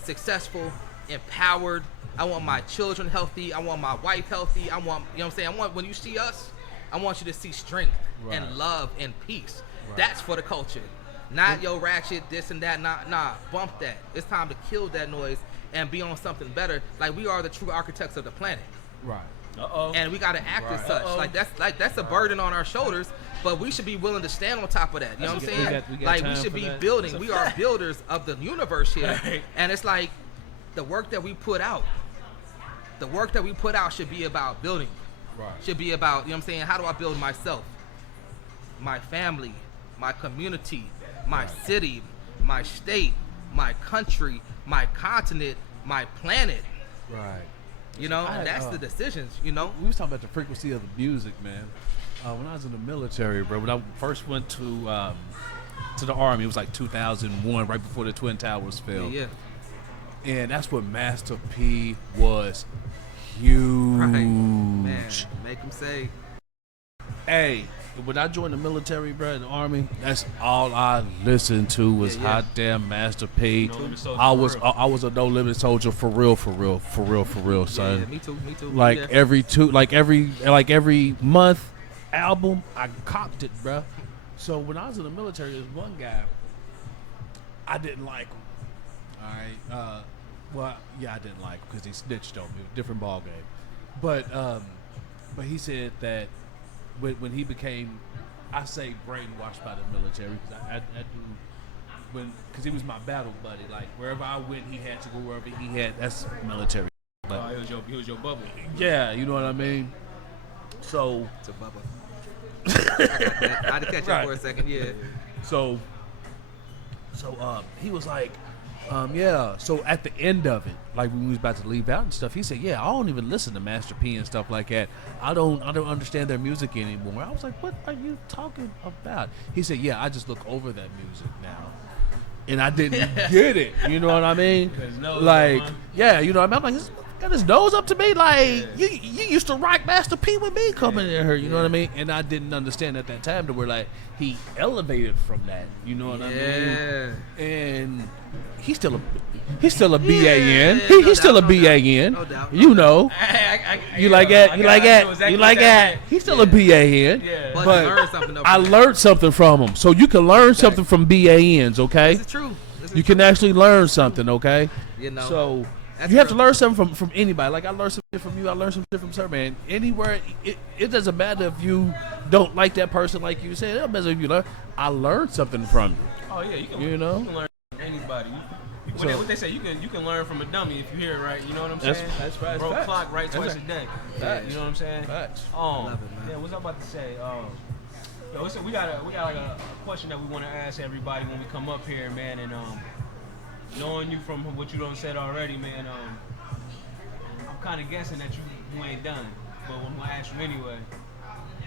successful, empowered. I want my children healthy. I want my wife healthy. I want, you know what I'm saying? I want, when you see us, I want you to see strength and love and peace. Right. That's for the culture. Not yo ratchet, this and that. Nah, bump that. It's time to kill that noise and be on something better. Like, we are the true architects of the planet. Right. And we gotta act as such. That's a burden on our shoulders, but we should be willing to stand on top of that. You know what I'm saying? We should be building. We are builders of the universe here. And it's like the work that we put out. The work that we put out should be about building. Right. Should be about, you know what I'm saying, how do I build myself, my family, my community, my city, my state, my country, my continent, my planet. Right. You know, and that's the decisions, you know. We was talking about the frequency of the music, man. When I was in the military, bro, when I first went to the Army, it was like 2001, right before the Twin Towers fell. Yeah. And that's what Master P was huge. Right. Man, make them say. Hey, when I joined the military, bro, the Army, that's all I listened to was hot damn Master P. I was a No Limit Soldier for real, son. Yeah, me too. Like every month album, I copped it, bro. So when I was in the military, there's one guy I didn't like him. All right. I didn't like him because he snitched on me. Different ball game. But he said that when he became, I say brainwashed by the military, because I do, because he was my battle buddy. Like wherever I went, he had to go wherever he had. That's military. But, he was your bubble. Yeah, you know what I mean. So it's a bubble. I had to catch up for a second. Yeah. So he was like, so at the end of it, like when we was about to leave out and stuff, he said, I don't even listen to Master P and stuff like that. I don't understand their music anymore. I was like, what are you talking about? He said, I just look over that music now. And I didn't get it. You know what I mean? Like, you know what I mean? I'm like, got his nose up to me. Like, you used to rock Master P with me coming in here. You know what I mean? And I didn't understand at that time to where, like, he elevated from that. You know what I mean? And he's still a BAN. He's still a BAN. No doubt. You know. You like that? He's still a BAN. Yeah. But I learned something from him. So you can learn something from BANs, okay? This is true. You can actually learn something, okay? You know. So you have to learn something from anybody. Like I learned something from you. I learned something from Surban. Anywhere, it doesn't matter if you don't like that person, like you said. It doesn't matter if you learn. I learned something from you. Oh yeah, you can learn from anybody. What they say, you can learn from a dummy if you hear it right. You know what I'm saying? That's right. Bro, clock right twice a day. Facts. You know what I'm saying? Facts. Love it, man. Yeah, what's I about to say? We got like a question that we want to ask everybody when we come up here, man. And knowing you from what you done said already, man, I'm kind of guessing that you ain't done. But I'm gonna ask you anyway.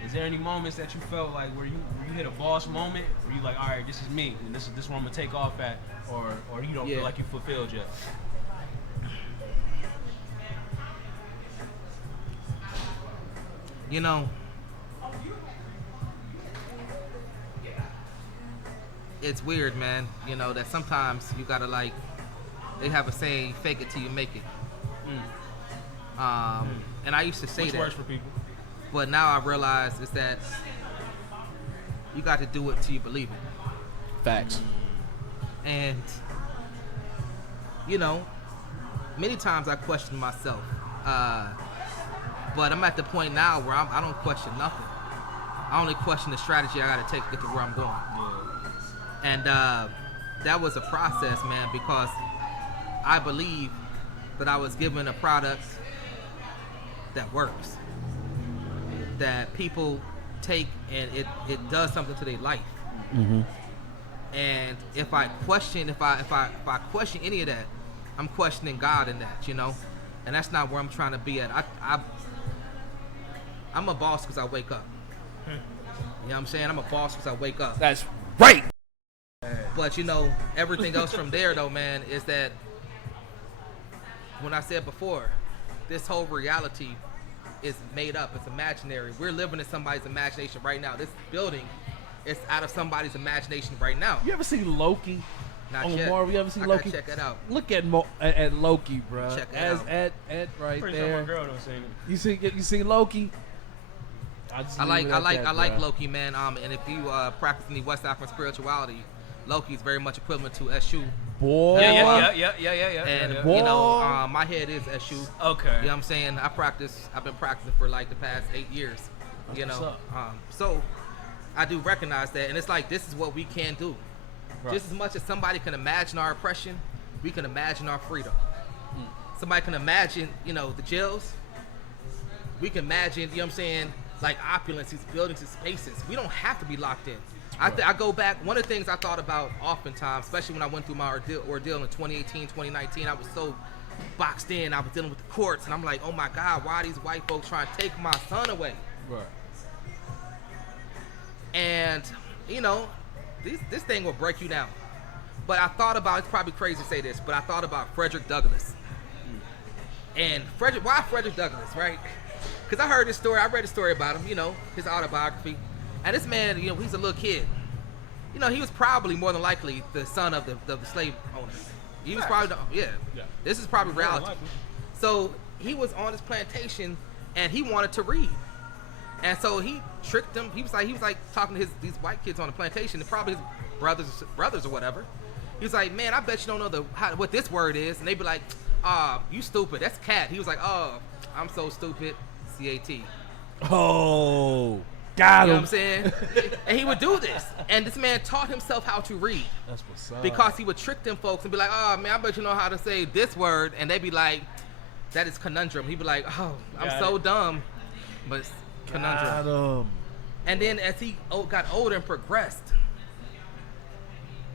Is there any moments that you felt like where you hit a boss moment where you like, all right, this is me, and this is where I'm gonna take off at, or you don't feel like you fulfilled yet? You know, it's weird, man. You know that sometimes you gotta like, they have a saying, fake it till you make it. And I used to say Which that. works for people. But now I realize is that you got to do it till you believe it. Facts. And, you know, many times I question myself. But I'm at the point now where I don't question nothing. I only question the strategy I got to take to get to where I'm going. Yeah. And that was a process, man, because I believe that I was given a product that works. That people take and it does something to their life. Mm-hmm. And if I question any of that, I'm questioning God in that, you know, and that's not where I'm trying to be at. I'm a boss because I wake up. You know what I'm saying? I'm a boss because I wake up. That's right. But you know, everything else from there though, man, is that when I said before, this whole reality is made up. It's imaginary. We're living in somebody's imagination right now. This building is out of somebody's imagination right now. You ever seen Loki? Not on yet. Marvel, you ever seen I Loki? gotta check it out. Look at Loki, bro. Check it As out. at right Pretty sure there. my girl don't see it. You see Loki? I like Loki, man. And if you practice any West African spirituality, Loki is very much equivalent to Eshu. Boy. Yeah. And Boy. you know, my head is Eshu. Okay. You know what I'm saying? I've been practicing for like the past 8 years. That's You what's know, up. so I do recognize that, and it's like this is what we can do. Right. Just as much as somebody can imagine our oppression, we can imagine our freedom. Somebody can imagine, you know, the jails. We can imagine, you know what I'm saying, like opulence, these buildings and spaces. We don't have to be locked in. I go back, one of the things I thought about oftentimes, especially when I went through my ordeal in 2018, 2019, I was so boxed in. I was dealing with the courts, and I'm like, oh my God, why are these white folks trying to take my son away? Right. And, you know, this thing will break you down. But I thought about, it's probably crazy to say this, but I thought about Frederick Douglass. And why Frederick Douglass, right? Because I heard this story, I read a story about him, you know, his autobiography. And this man, you know, he's a little kid. You know, he was probably more than likely the son of the slave owner. He was probably, yeah. This is probably reality. So he was on his plantation and he wanted to read. And so he tricked them. He was like talking to these white kids on the plantation, and probably his brothers or whatever. He was like, man, I bet you don't know what this word is. And they'd be like, you stupid. That's cat. He was like, oh, I'm so stupid. C-A-T. Oh, got You know him. what I'm saying? And he would do this. And this man taught himself how to read. That's what's up. Because he would trick them folks and be like, oh, man, I bet you know how to say this word. And they'd be like, that is conundrum. He'd be like, oh, I'm so dumb. But it's conundrum. Got him. And then as he got older and progressed,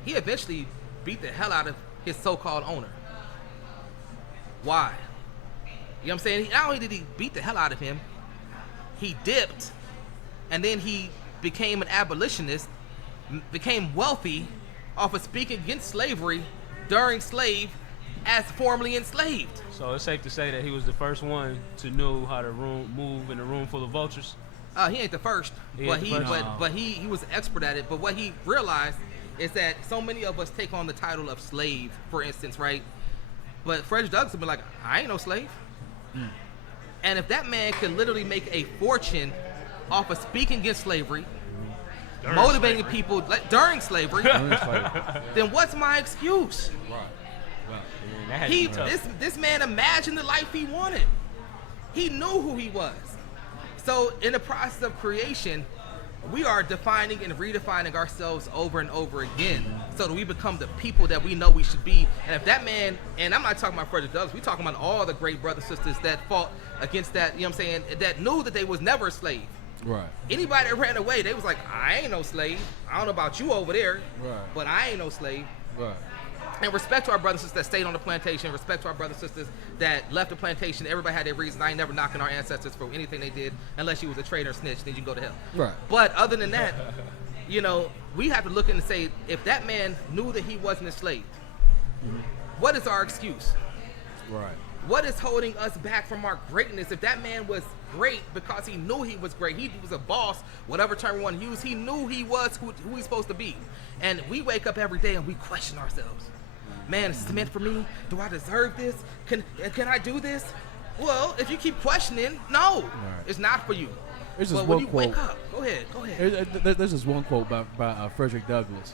he eventually beat the hell out of his so-called owner. Why? You know what I'm saying? Not only did he beat the hell out of him, he dipped, and then he became an abolitionist, became wealthy off of speaking against slavery during slave as formerly enslaved. So it's safe to say that he was the first one to know how to move in a room full of vultures. He ain't the first, but he was an expert at it. But what he realized is that so many of us take on the title of slave, for instance, right? But Frederick Douglass would be like, I ain't no slave. And if that man could literally make a fortune off of speaking against slavery, motivating people during slavery, then what's my excuse? This man imagined the life he wanted. He knew who he was. So in the process of creation, we are defining and redefining ourselves over and over again so that we become the people that we know we should be. And if that man, and I'm not talking about Frederick Douglass, we're talking about all the great brothers and sisters that fought against that, you know what I'm saying, that knew that they was never a slave. Right. Anybody that ran away, they was like, I ain't no slave. I don't know about you over there, Right. but I ain't no slave. Right. And respect to our brothers and sisters that stayed on the plantation. Respect to our brothers and sisters that left the plantation. Everybody had their reasons. I ain't never knocking our ancestors for anything they did, unless you was a traitor or snitch, then you can go to hell. Right. But other than that, you know, we have to look and say, if that man knew that he wasn't a slave, what is our excuse? Right. What is holding us back from our greatness? If that man was great because he knew he was great, he was a boss, whatever term we want to use, he knew he was who he's supposed to be. And we wake up every day and we question ourselves. Man, is this meant for me? Do I deserve this? Can I do this? Well, if you keep questioning, no, it's not for you. There's But just when one you quote. wake up, go ahead. There's this one quote by Frederick Douglass,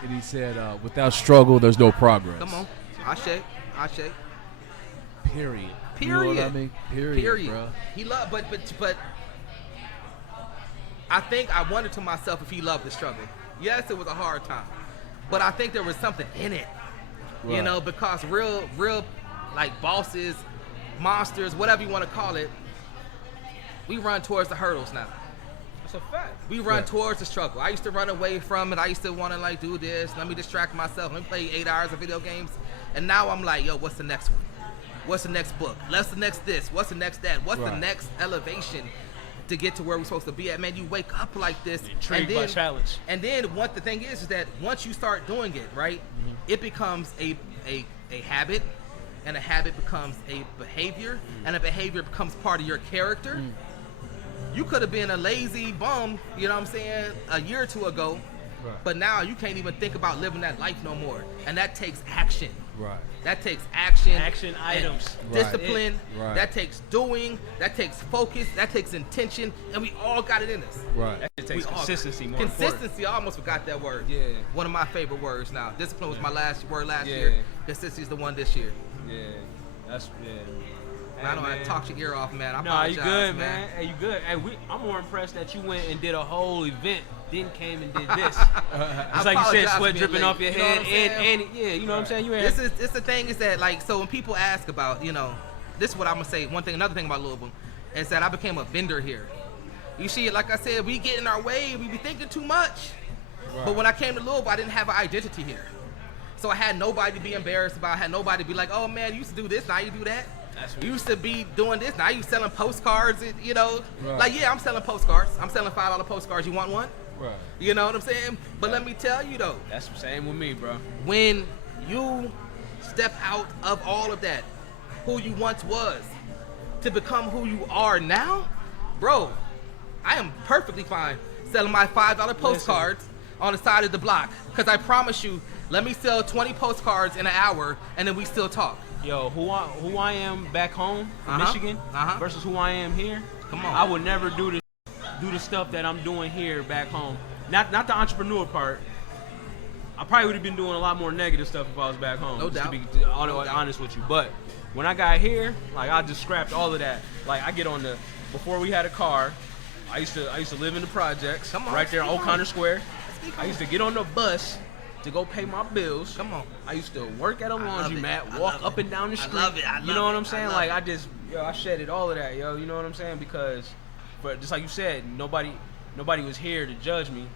and he said, "Without struggle, there's no progress." Come on, Ashe. Period. Period. You know what I mean? Period. Bro. He loved, but I think I wondered to myself if he loved the struggle. Yes, it was a hard time, but I think there was something in it. Right. You know, because real like bosses, monsters, whatever you want to call it, we run towards the hurdles now. That's a fact. We run towards the struggle. I used to run away from it. I used to want to like do this. Let me distract myself. Let me play 8 hours of video games. And now I'm like, yo, what's the next one? What's the next book? What's the next this? What's the next that? What's the next elevation to get to where we're supposed to be at? Man, you wake up like this. Intrigued by challenge. And then what the thing is that once you start doing it, right, it becomes a habit, and a habit becomes a behavior, and a behavior becomes part of your character. You could have been a lazy bum, you know what I'm saying, a year or two ago, but now you can't even think about living that life no more. And that takes action. Right. That takes action. Action items. Discipline. Right. That takes doing. That takes focus. That takes intention. And we all got it in us. Right. It takes consistency more Consistency, I almost forgot that word. Yeah. One of my favorite words now. Discipline was my last word last year. Consistency is the one this year. Yeah. That's, I know I talked your ear off, man. I No, apologize, you good, man. Hey, you good. Hey, I'm more impressed that you went and did a whole event, then came and did this. It's like you said, sweat dripping off your head, and yeah, you know what I'm saying. This the thing is that like, so when people ask about, you know, this is what I'm gonna say. Another thing about Louisville is that I became a vendor here. You see, like I said, we get in our way, we be thinking too much. But when I came to Louisville, I didn't have an identity here, so I had nobody to be embarrassed about. I had nobody to be like, oh man, you used to do this, now you do that. You used to be doing this, now you selling postcards, you know. Like, yeah, I'm selling postcards. I'm selling $5 postcards. You want one? Right. You know what I'm saying? But let me tell you though. That's the same with me, bro. When you step out of all of that, who you once was, to become who you are now, bro, I am perfectly fine selling my $5 postcards on the side of the block. Because I promise you, let me sell 20 postcards in an hour and then we still talk. Yo, who I am back home in Michigan versus who I am here. Come on. I would never do the stuff that I'm doing here back home. Not the entrepreneur part. I probably would have been doing a lot more negative stuff if I was back home. No doubt. To be honest with you. But when I got here, like I just scrapped all of that. Like I get on before we had a car, I used to live in the projects right there on O'Connor Square. I used to get on the bus to go pay my bills. Come on. I used to work at a laundromat, walk up and down the street. I love it. You know what I'm saying? Like I shedded all of that, yo. You know what I'm saying? Because, but just like you said, nobody was here to judge me.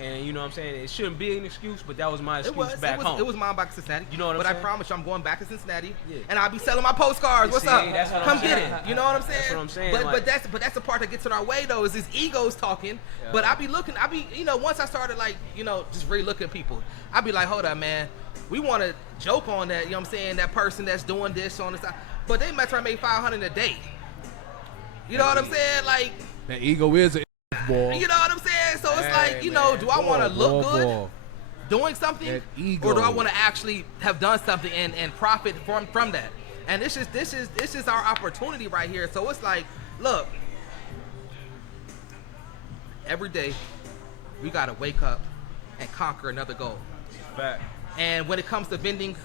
And you know what I'm saying? It shouldn't be an excuse, but that was my excuse back home. It was mine back to Cincinnati. You know what I'm saying? But I promise you, I'm going back to Cincinnati, and I'll be selling my postcards. What's up? Come get it. You know what I'm saying? That's what I'm saying. But that's the part that gets in our way though, is his ego's talking. Yeah. But I be you know, once I started like, you know, just really looking at people, I be like, hold up, man. We want to joke on that. You know what I'm saying? That person that's doing this on the side, but they might try to make $500 a day. You know what I'm saying? Like that ego is a ball. You know what I'm saying? So it's like, you know, do I want to look good doing something, or do I want to actually have done something and profit from that? And this is our opportunity right here. So it's like, look, every day we gotta wake up and conquer another goal. Fact. And when it comes to vending,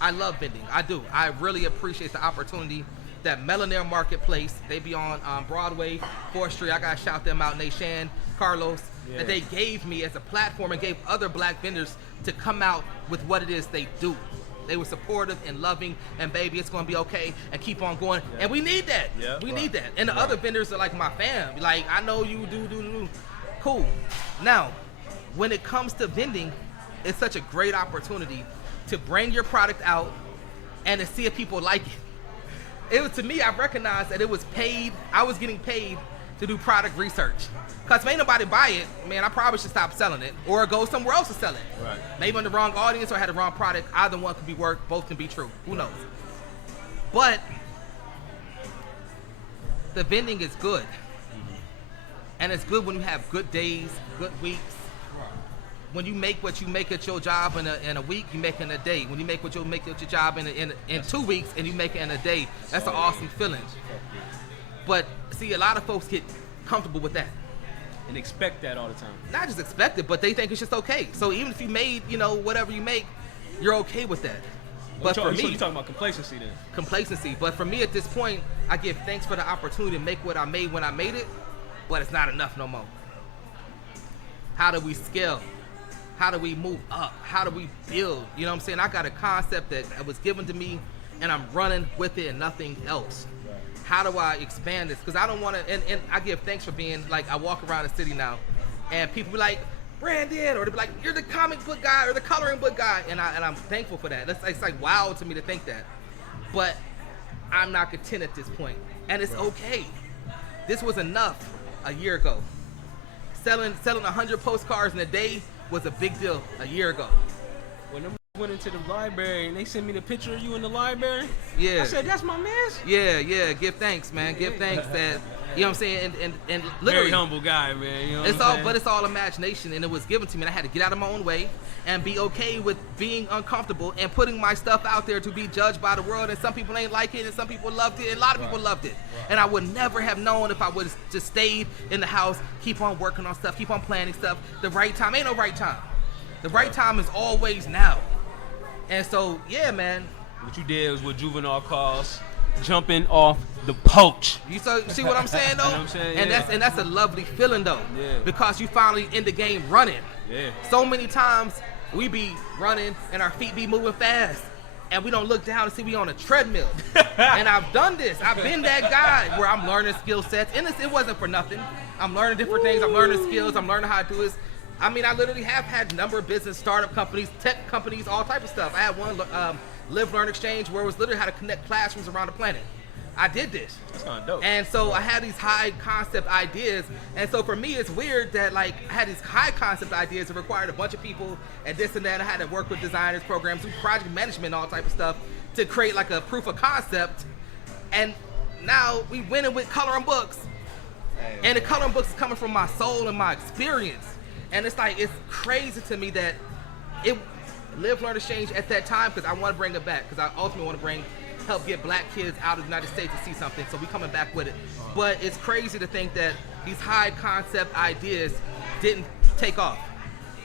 I love vending. I do. I really appreciate the opportunity. That Millionaire Marketplace, they be on Broadway, 4th Street. I gotta shout them out, Nashan, Carlos, that they gave me as a platform and gave other black vendors to come out with what it is they do. They were supportive and loving, and baby, it's gonna be okay, and keep on going. Yeah. And we need that. Yeah, we need that. And the other vendors are like my fam. Like, I know you do. Cool. Now, when it comes to vending, it's such a great opportunity to bring your product out and to see if people like it. It was, to me, I recognized that it was paid. I was getting paid to do product research. Because if ain't nobody buy it, man, I probably should stop selling it or go somewhere else to sell it. Right. Maybe on the wrong audience or I had the wrong product. Either one could be work, both can be true. Who knows? But the vending is good. And it's good when you have good days, good weeks. When you make what you make at your job in a week, you make it in a day. When you make what you make at your job in 2 weeks and you make it in a day, that's an awesome feeling. But see, a lot of folks get comfortable with that. And expect that all the time. Not just expect it, but they think it's just okay. So even if you made, you know, whatever you make, you're okay with that. But for me, you're talking about complacency then. Complacency. But for me at this point, I give thanks for the opportunity to make what I made when I made it, but it's not enough no more. How do we scale? How do we move up? How do we build? You know what I'm saying? I got a concept that was given to me and I'm running with it and nothing else. how do I expand this? Because I don't want to, and I give thanks for being, like, I walk around the city now, and people be like, Brandon, or they be like, you're the comic book guy or the coloring book guy, and I'm thankful for that. It's like wow to me to think that, but I'm not content at this point, and it's okay. This was enough a year ago. Selling 100 postcards in a day was a big deal a year ago. When I went into the library and they sent me the picture of you in the library, yeah, I said, that's my man's. Yeah, give thanks, man. Give thanks that, you know what I'm saying, and literally, very humble guy, man. You know it's all, but it's all imagination, and it was given to me, and I had to get out of my own way and be okay with being uncomfortable and putting my stuff out there to be judged by the world. And some people ain't like it, and some people loved it, and a lot of people loved it. And I would never have known if I would have just stayed in the house, keep on working on stuff, keep on planning stuff. The right time ain't no right time. The right time is always now. And so, yeah, man. What you did was what Juvenile calls jumping off the poach. You see what I'm saying, though? You know what I'm saying? And yeah. that's a lovely feeling, though. Yeah. Because you finally in the game running. Yeah. So many times we be running and our feet be moving fast, and we don't look down and see we on a treadmill. And I've done this. I've been that guy where I'm learning skill sets, and it wasn't for nothing. I'm learning different things. I'm learning skills. I'm learning how to do this. I mean, I literally have had a number of business, startup companies, tech companies, all type of stuff. I had one, Live Learn Exchange, where it was literally how to connect classrooms around the planet. I did this. That's kind of dope. And so I had these high concept ideas. And so for me, it's weird that, like, I had these high concept ideas that required a bunch of people and this and that. I had to work with designers, programs, project management, all type of stuff to create like a proof of concept. And now we winning with coloring books. And the coloring books is coming from my soul and my experience. And it's like, it's crazy to me that it Live Learn Exchange at that time, because I want to bring it back, because I ultimately want to help get black kids out of the United States to see something. So we coming back with it. But it's crazy to think that these high concept ideas didn't take off.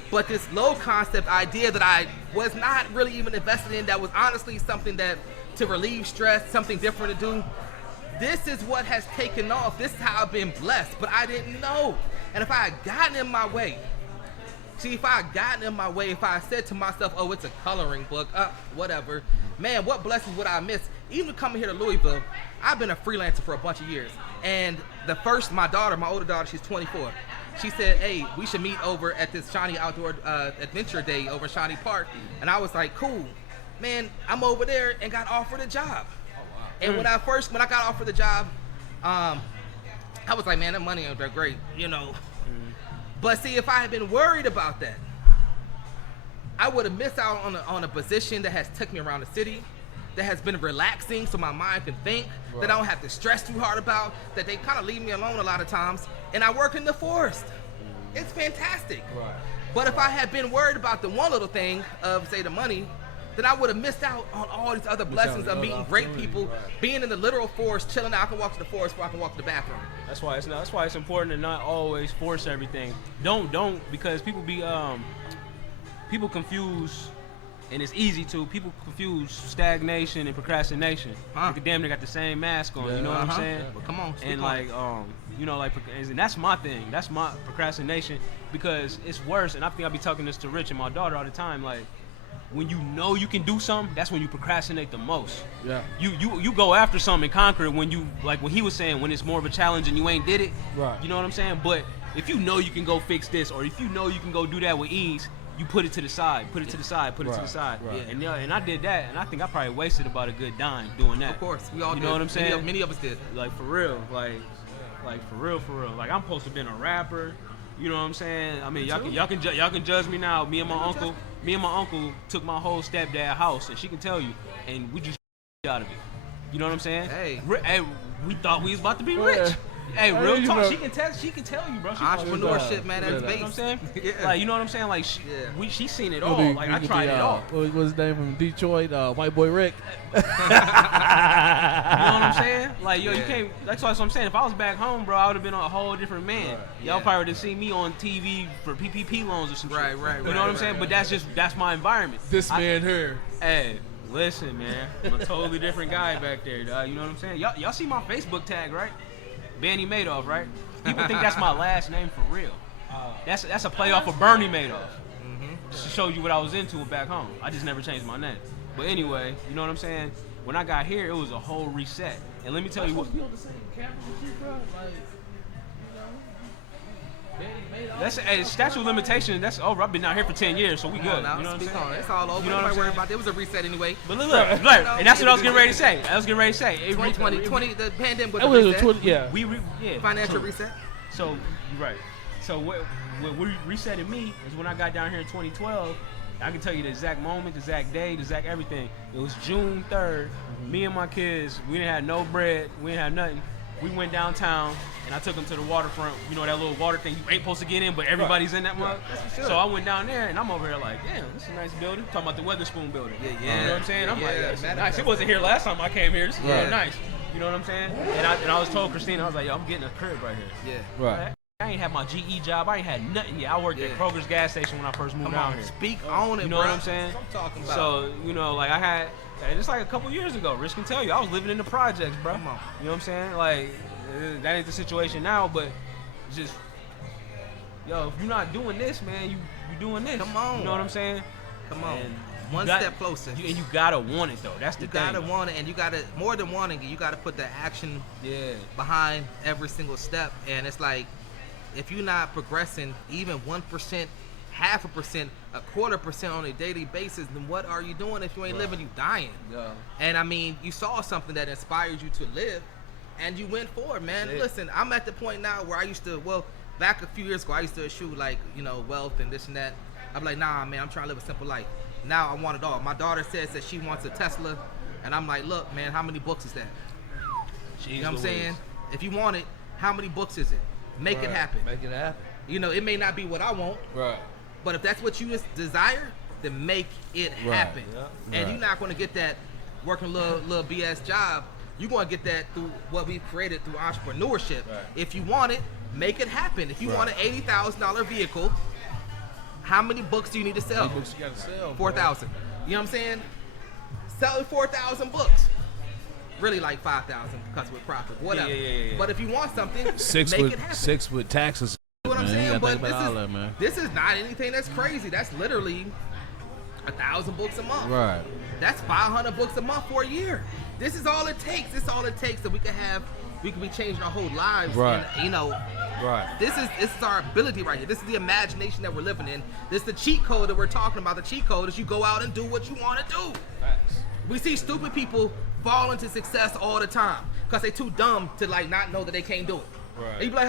But this low concept idea that I was not really even invested in, that was honestly something that to relieve stress, something different to do, this is what has taken off. This is how I've been blessed, but I didn't know. And if I had gotten in my way, if I had said to myself, oh, it's a coloring book, whatever, man, what blessings would I miss? Even coming here to Louisville, I've been a freelancer for a bunch of years. And my older daughter, she's 24. She said, hey, we should meet over at this Shawnee Outdoor Adventure Day over in Shawnee Park. And I was like, cool. Man, I'm over there and got offered a job. Oh, wow. And when I got offered the job, I was like, man, that money ain't that great, you know. But see, if I had been worried about that, I would have missed out on a position that has took me around the city, that has been relaxing so my mind can think, that I don't have to stress too hard about, that they kind of leave me alone a lot of times. And I work in the forest. It's fantastic. Right. But if I had been worried about the one little thing of, say, the money, then I would have missed out on all these other blessings of meeting great people, being in the literal forest, chilling out. I can walk to the forest before I can walk to the bathroom. That's why it's important to not always force everything. Don't because people confuse, and it's easy to. People confuse stagnation and procrastination. Like, damn, they got the same mask on. You know what I'm saying? Yeah, but come on. And like, you know, like, and that's my thing. That's my procrastination, because it's worse. And I think I be talking this to Rich and my daughter all the time. Like, when you know you can do something, that's when you procrastinate the most. Yeah. You go after something and conquer it when you, like what he was saying, when it's more of a challenge and you ain't did it. Right. You know what I'm saying? But if you know you can go fix this, or if you know you can go do that with ease, you put it to the side, put it to the side. Right. Yeah. And I did that, and I think I probably wasted about a good dime doing that. Of course, we all did. You know what I'm saying? Many of us did. Like, for real. Like for real. Like, I'm supposed to have been a rapper. You know what I'm saying? I mean, y'all can judge me now. Me and my uncle took my whole stepdad house, and she can tell you, and we just out of it. You know what I'm saying? Hey, we thought we was about to be rich. Hey, real talk. Know. She can tell you, bro. Entrepreneurship, man. That's base. You know what I'm saying? Yeah. Like, you know what I'm saying? Like, she seen it all. Like, I tried it all. What was his name from Detroit? White Boy Rick. You know what I'm saying? Like, yo, you can't. That's what I'm saying. If I was back home, bro, I would have been a whole different man. Y'all probably would have seen me on TV for PPP loans or some shit. Right. You know what I'm saying? But that's my environment. This man here. Hey, listen, man. I'm a totally different guy back there, dog. You know what I'm saying? Y'all see my Facebook tag, right? Benny Madoff, right? People think that's my last name for real. That's a play off of Bernie Madoff. Just to show you what I was into back home. I just never changed my name. But anyway, you know what I'm saying? when I got here, it was a whole reset. And let me tell you what. You on the same campus as you, bro? Like, That's a statute of limitation. That's over. I've been out here for 10 years, so we good. You know what I'm saying? It's all over. You know what I'm saying? About it. It was a reset anyway. But look, and that's what I was getting ready to say. 2020, the pandemic was that a was reset. yeah. Financial reset. So you're right. So what resetted me is when I got down here in 2012. I can tell you the exact moment, the exact day, the exact everything. It was June 3rd. Me and my kids, we didn't have no bread. We didn't have nothing. We went downtown, and I took them to the waterfront. You know that little water thing you ain't supposed to get in, but everybody's in that mug. So I went down there, and I'm over here like, damn, this is a nice building. Talking about the Weatherspoon building. Yeah. You know what I'm saying? I'm like, that's nice. It wasn't here last time I came here. This is really nice. You know what I'm saying? And I was told Christina, I was like, yo, I'm getting a crib right here. Yeah. Right. I ain't had my GE job. I ain't had nothing yet. I worked at Kroger's gas station when I first moved down here. Speak on it, You know what I'm saying? That's what I'm talking about. So, you know, like I had, just like a couple years ago, Rich can tell you, I was living in the projects, bro. Come on. You know what I'm saying? Like, that ain't the situation now, but just, yo, if you're not doing this, man, you doing this. Come on. You know what I'm saying? Come on. And One step closer. And you gotta want it, though. That's the thing. You gotta want it, and you gotta, more than wanting it, you gotta put the action behind every single step. And it's like, if you're not progressing even 1%, 0.5%, 0.25% on a daily basis, then what are you doing? If you ain't living, you dying. Yeah. And I mean, you saw something that inspired you to live, and you went for it, man. Listen, I'm at the point now where I used to, back a few years ago, I used to eschew like, wealth and this and that. I'm like, nah, man, I'm trying to live a simple life. Now I want it all. My daughter says that she wants a Tesla, and I'm like, look, man, how many books is that? You know what I'm saying? If you want it, how many books is it? Make it happen. Make it happen. It may not be what I want, but if that's what you just desire, then make it happen. And you're not going to get that working a little BS job. You're going to get that through what we've created through entrepreneurship. If you want it, make it happen. If you want an $80,000 vehicle, how many books do you need to sell? How many books you got to sell? 4,000. You know what I'm saying? Sell 4,000 books. Really like 5,000 because with profit, whatever. Yeah. But if you want something, make it happen. 6 with taxes. You know what I'm Man, saying? you But think about all that, man. this is not anything that's crazy. That's literally 1,000 books a month. Right. That's 500 books a month for a year. This is all it takes. This is all it takes that we can be changing our whole lives. Right. And, Right. this is our ability right here. This is the imagination that we're living in. This is the cheat code that we're talking about. The cheat code is you go out and do what you want to do. Facts. We see stupid people fall into success all the time because they too dumb to like not know that they can't do it. Right. And you be like,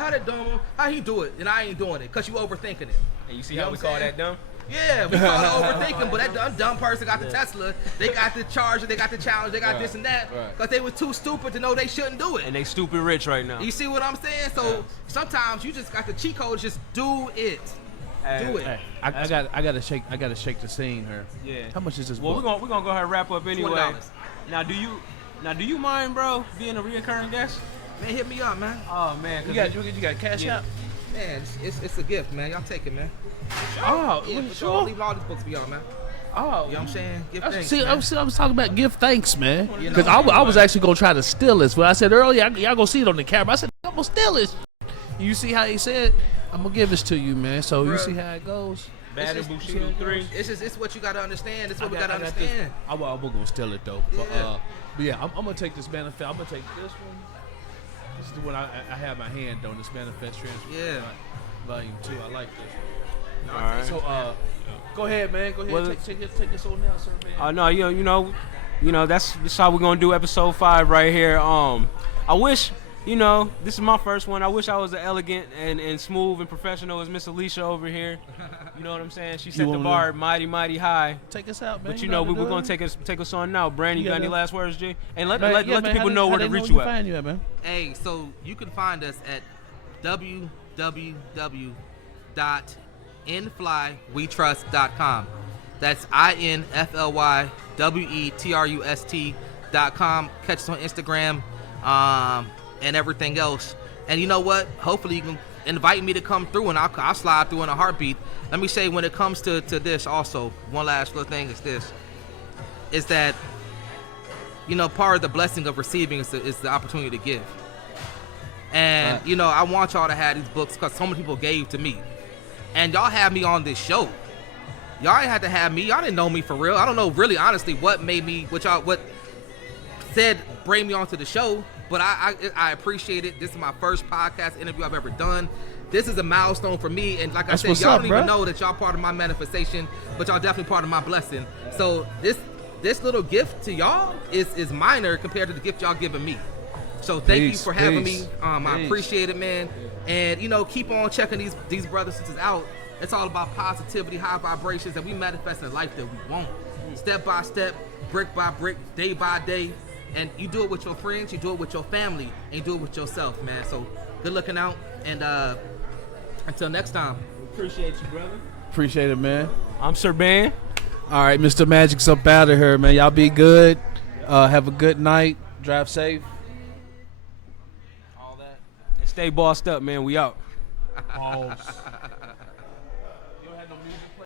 how he do it? And I ain't doing it because you overthinking it. And you see how we call that dumb? Yeah, we call it overthinking, but that dumb person got the Tesla, they got the Charger, they got the Challenge, they got this and that because they was too stupid to know they shouldn't do it. And they stupid rich right now. You see what I'm saying? So sometimes you just got the cheat code, just do it. Do it. Hey, I gotta shake the scene here. Yeah. How much is this Well, book? we're gonna go ahead and wrap up anyway. $20. Now, do you mind, bro, being a reoccurring guest? Man, hit me up, man. Oh man, You got cash out? Man, it's a gift, man. Y'all take it, man. Oh, Yeah, for sure. Leave all these books for y'all, man. Oh, You know what I'm saying? Give thanks, see, man. I was talking about give thanks, man. You Because know, I was actually gonna try to steal this. But I said earlier, y'all gonna see it on the camera. I said I'm gonna steal this. You see how he said, I'm gonna give this to you, man. So you Bruh. see how it goes. Bad and Bushido 3. It's what you gotta understand. It's what we I gotta got this. understand. I'm gonna steal it though. Yeah. But yeah, I'm gonna take this manifest. I'm gonna take this one. This is the one I have my hand on. This manifest transfer. Yeah. Volume 2. I like this one. All right. So go ahead, man. Go ahead. Well, take this on now, sir, man. No, you know that's how we're gonna do episode 5 right here. I wish, this is my first one. I wish I was as elegant and smooth and professional as Miss Alicia over here. You know what I'm saying? She set the wanna- bar mighty, mighty high. Take us out, man. But know we're how to gonna do it. take us on now. Brandon, you got any gotta- last words, G? And let Man, the man, people how know they- where how to they reach know you Find at. you at, man. Hey, so you can find us at www.inflywetrust.com. That's inflywetrust.com. Catch us on Instagram and everything else. And you know what? Hopefully you can invite me to come through, and I'll slide through in a heartbeat. Let me say, when it comes to this also, one last little thing is that, part of the blessing of receiving is the opportunity to give. And, I want y'all to have these books because so many people gave to me. And y'all have me on this show. Y'all ain't had to have me. Y'all didn't know me for real. I don't know really, honestly, what made me, said bring me onto the show, but I appreciate it. This is my first podcast interview I've ever done. This is a milestone for me, and like I said, y'all don't even know that y'all part of my manifestation, but y'all definitely part of my blessing. So this little gift to y'all is minor compared to the gift y'all giving me. So thank you for having me. I appreciate it, man. And keep on checking these brothers and sisters out. It's all about positivity, high vibrations, and we manifest the life that we want. Step by step, brick by brick, day by day. And you do it with your friends, you do it with your family, and you do it with yourself, man. So good looking out, and until next time. Appreciate you, brother. Appreciate it, man. I'm Surban. All right, Mr. Magic's up out of here, man. Y'all be good. Have a good night. Drive safe. All that. And stay bossed up, man. We out. Balls.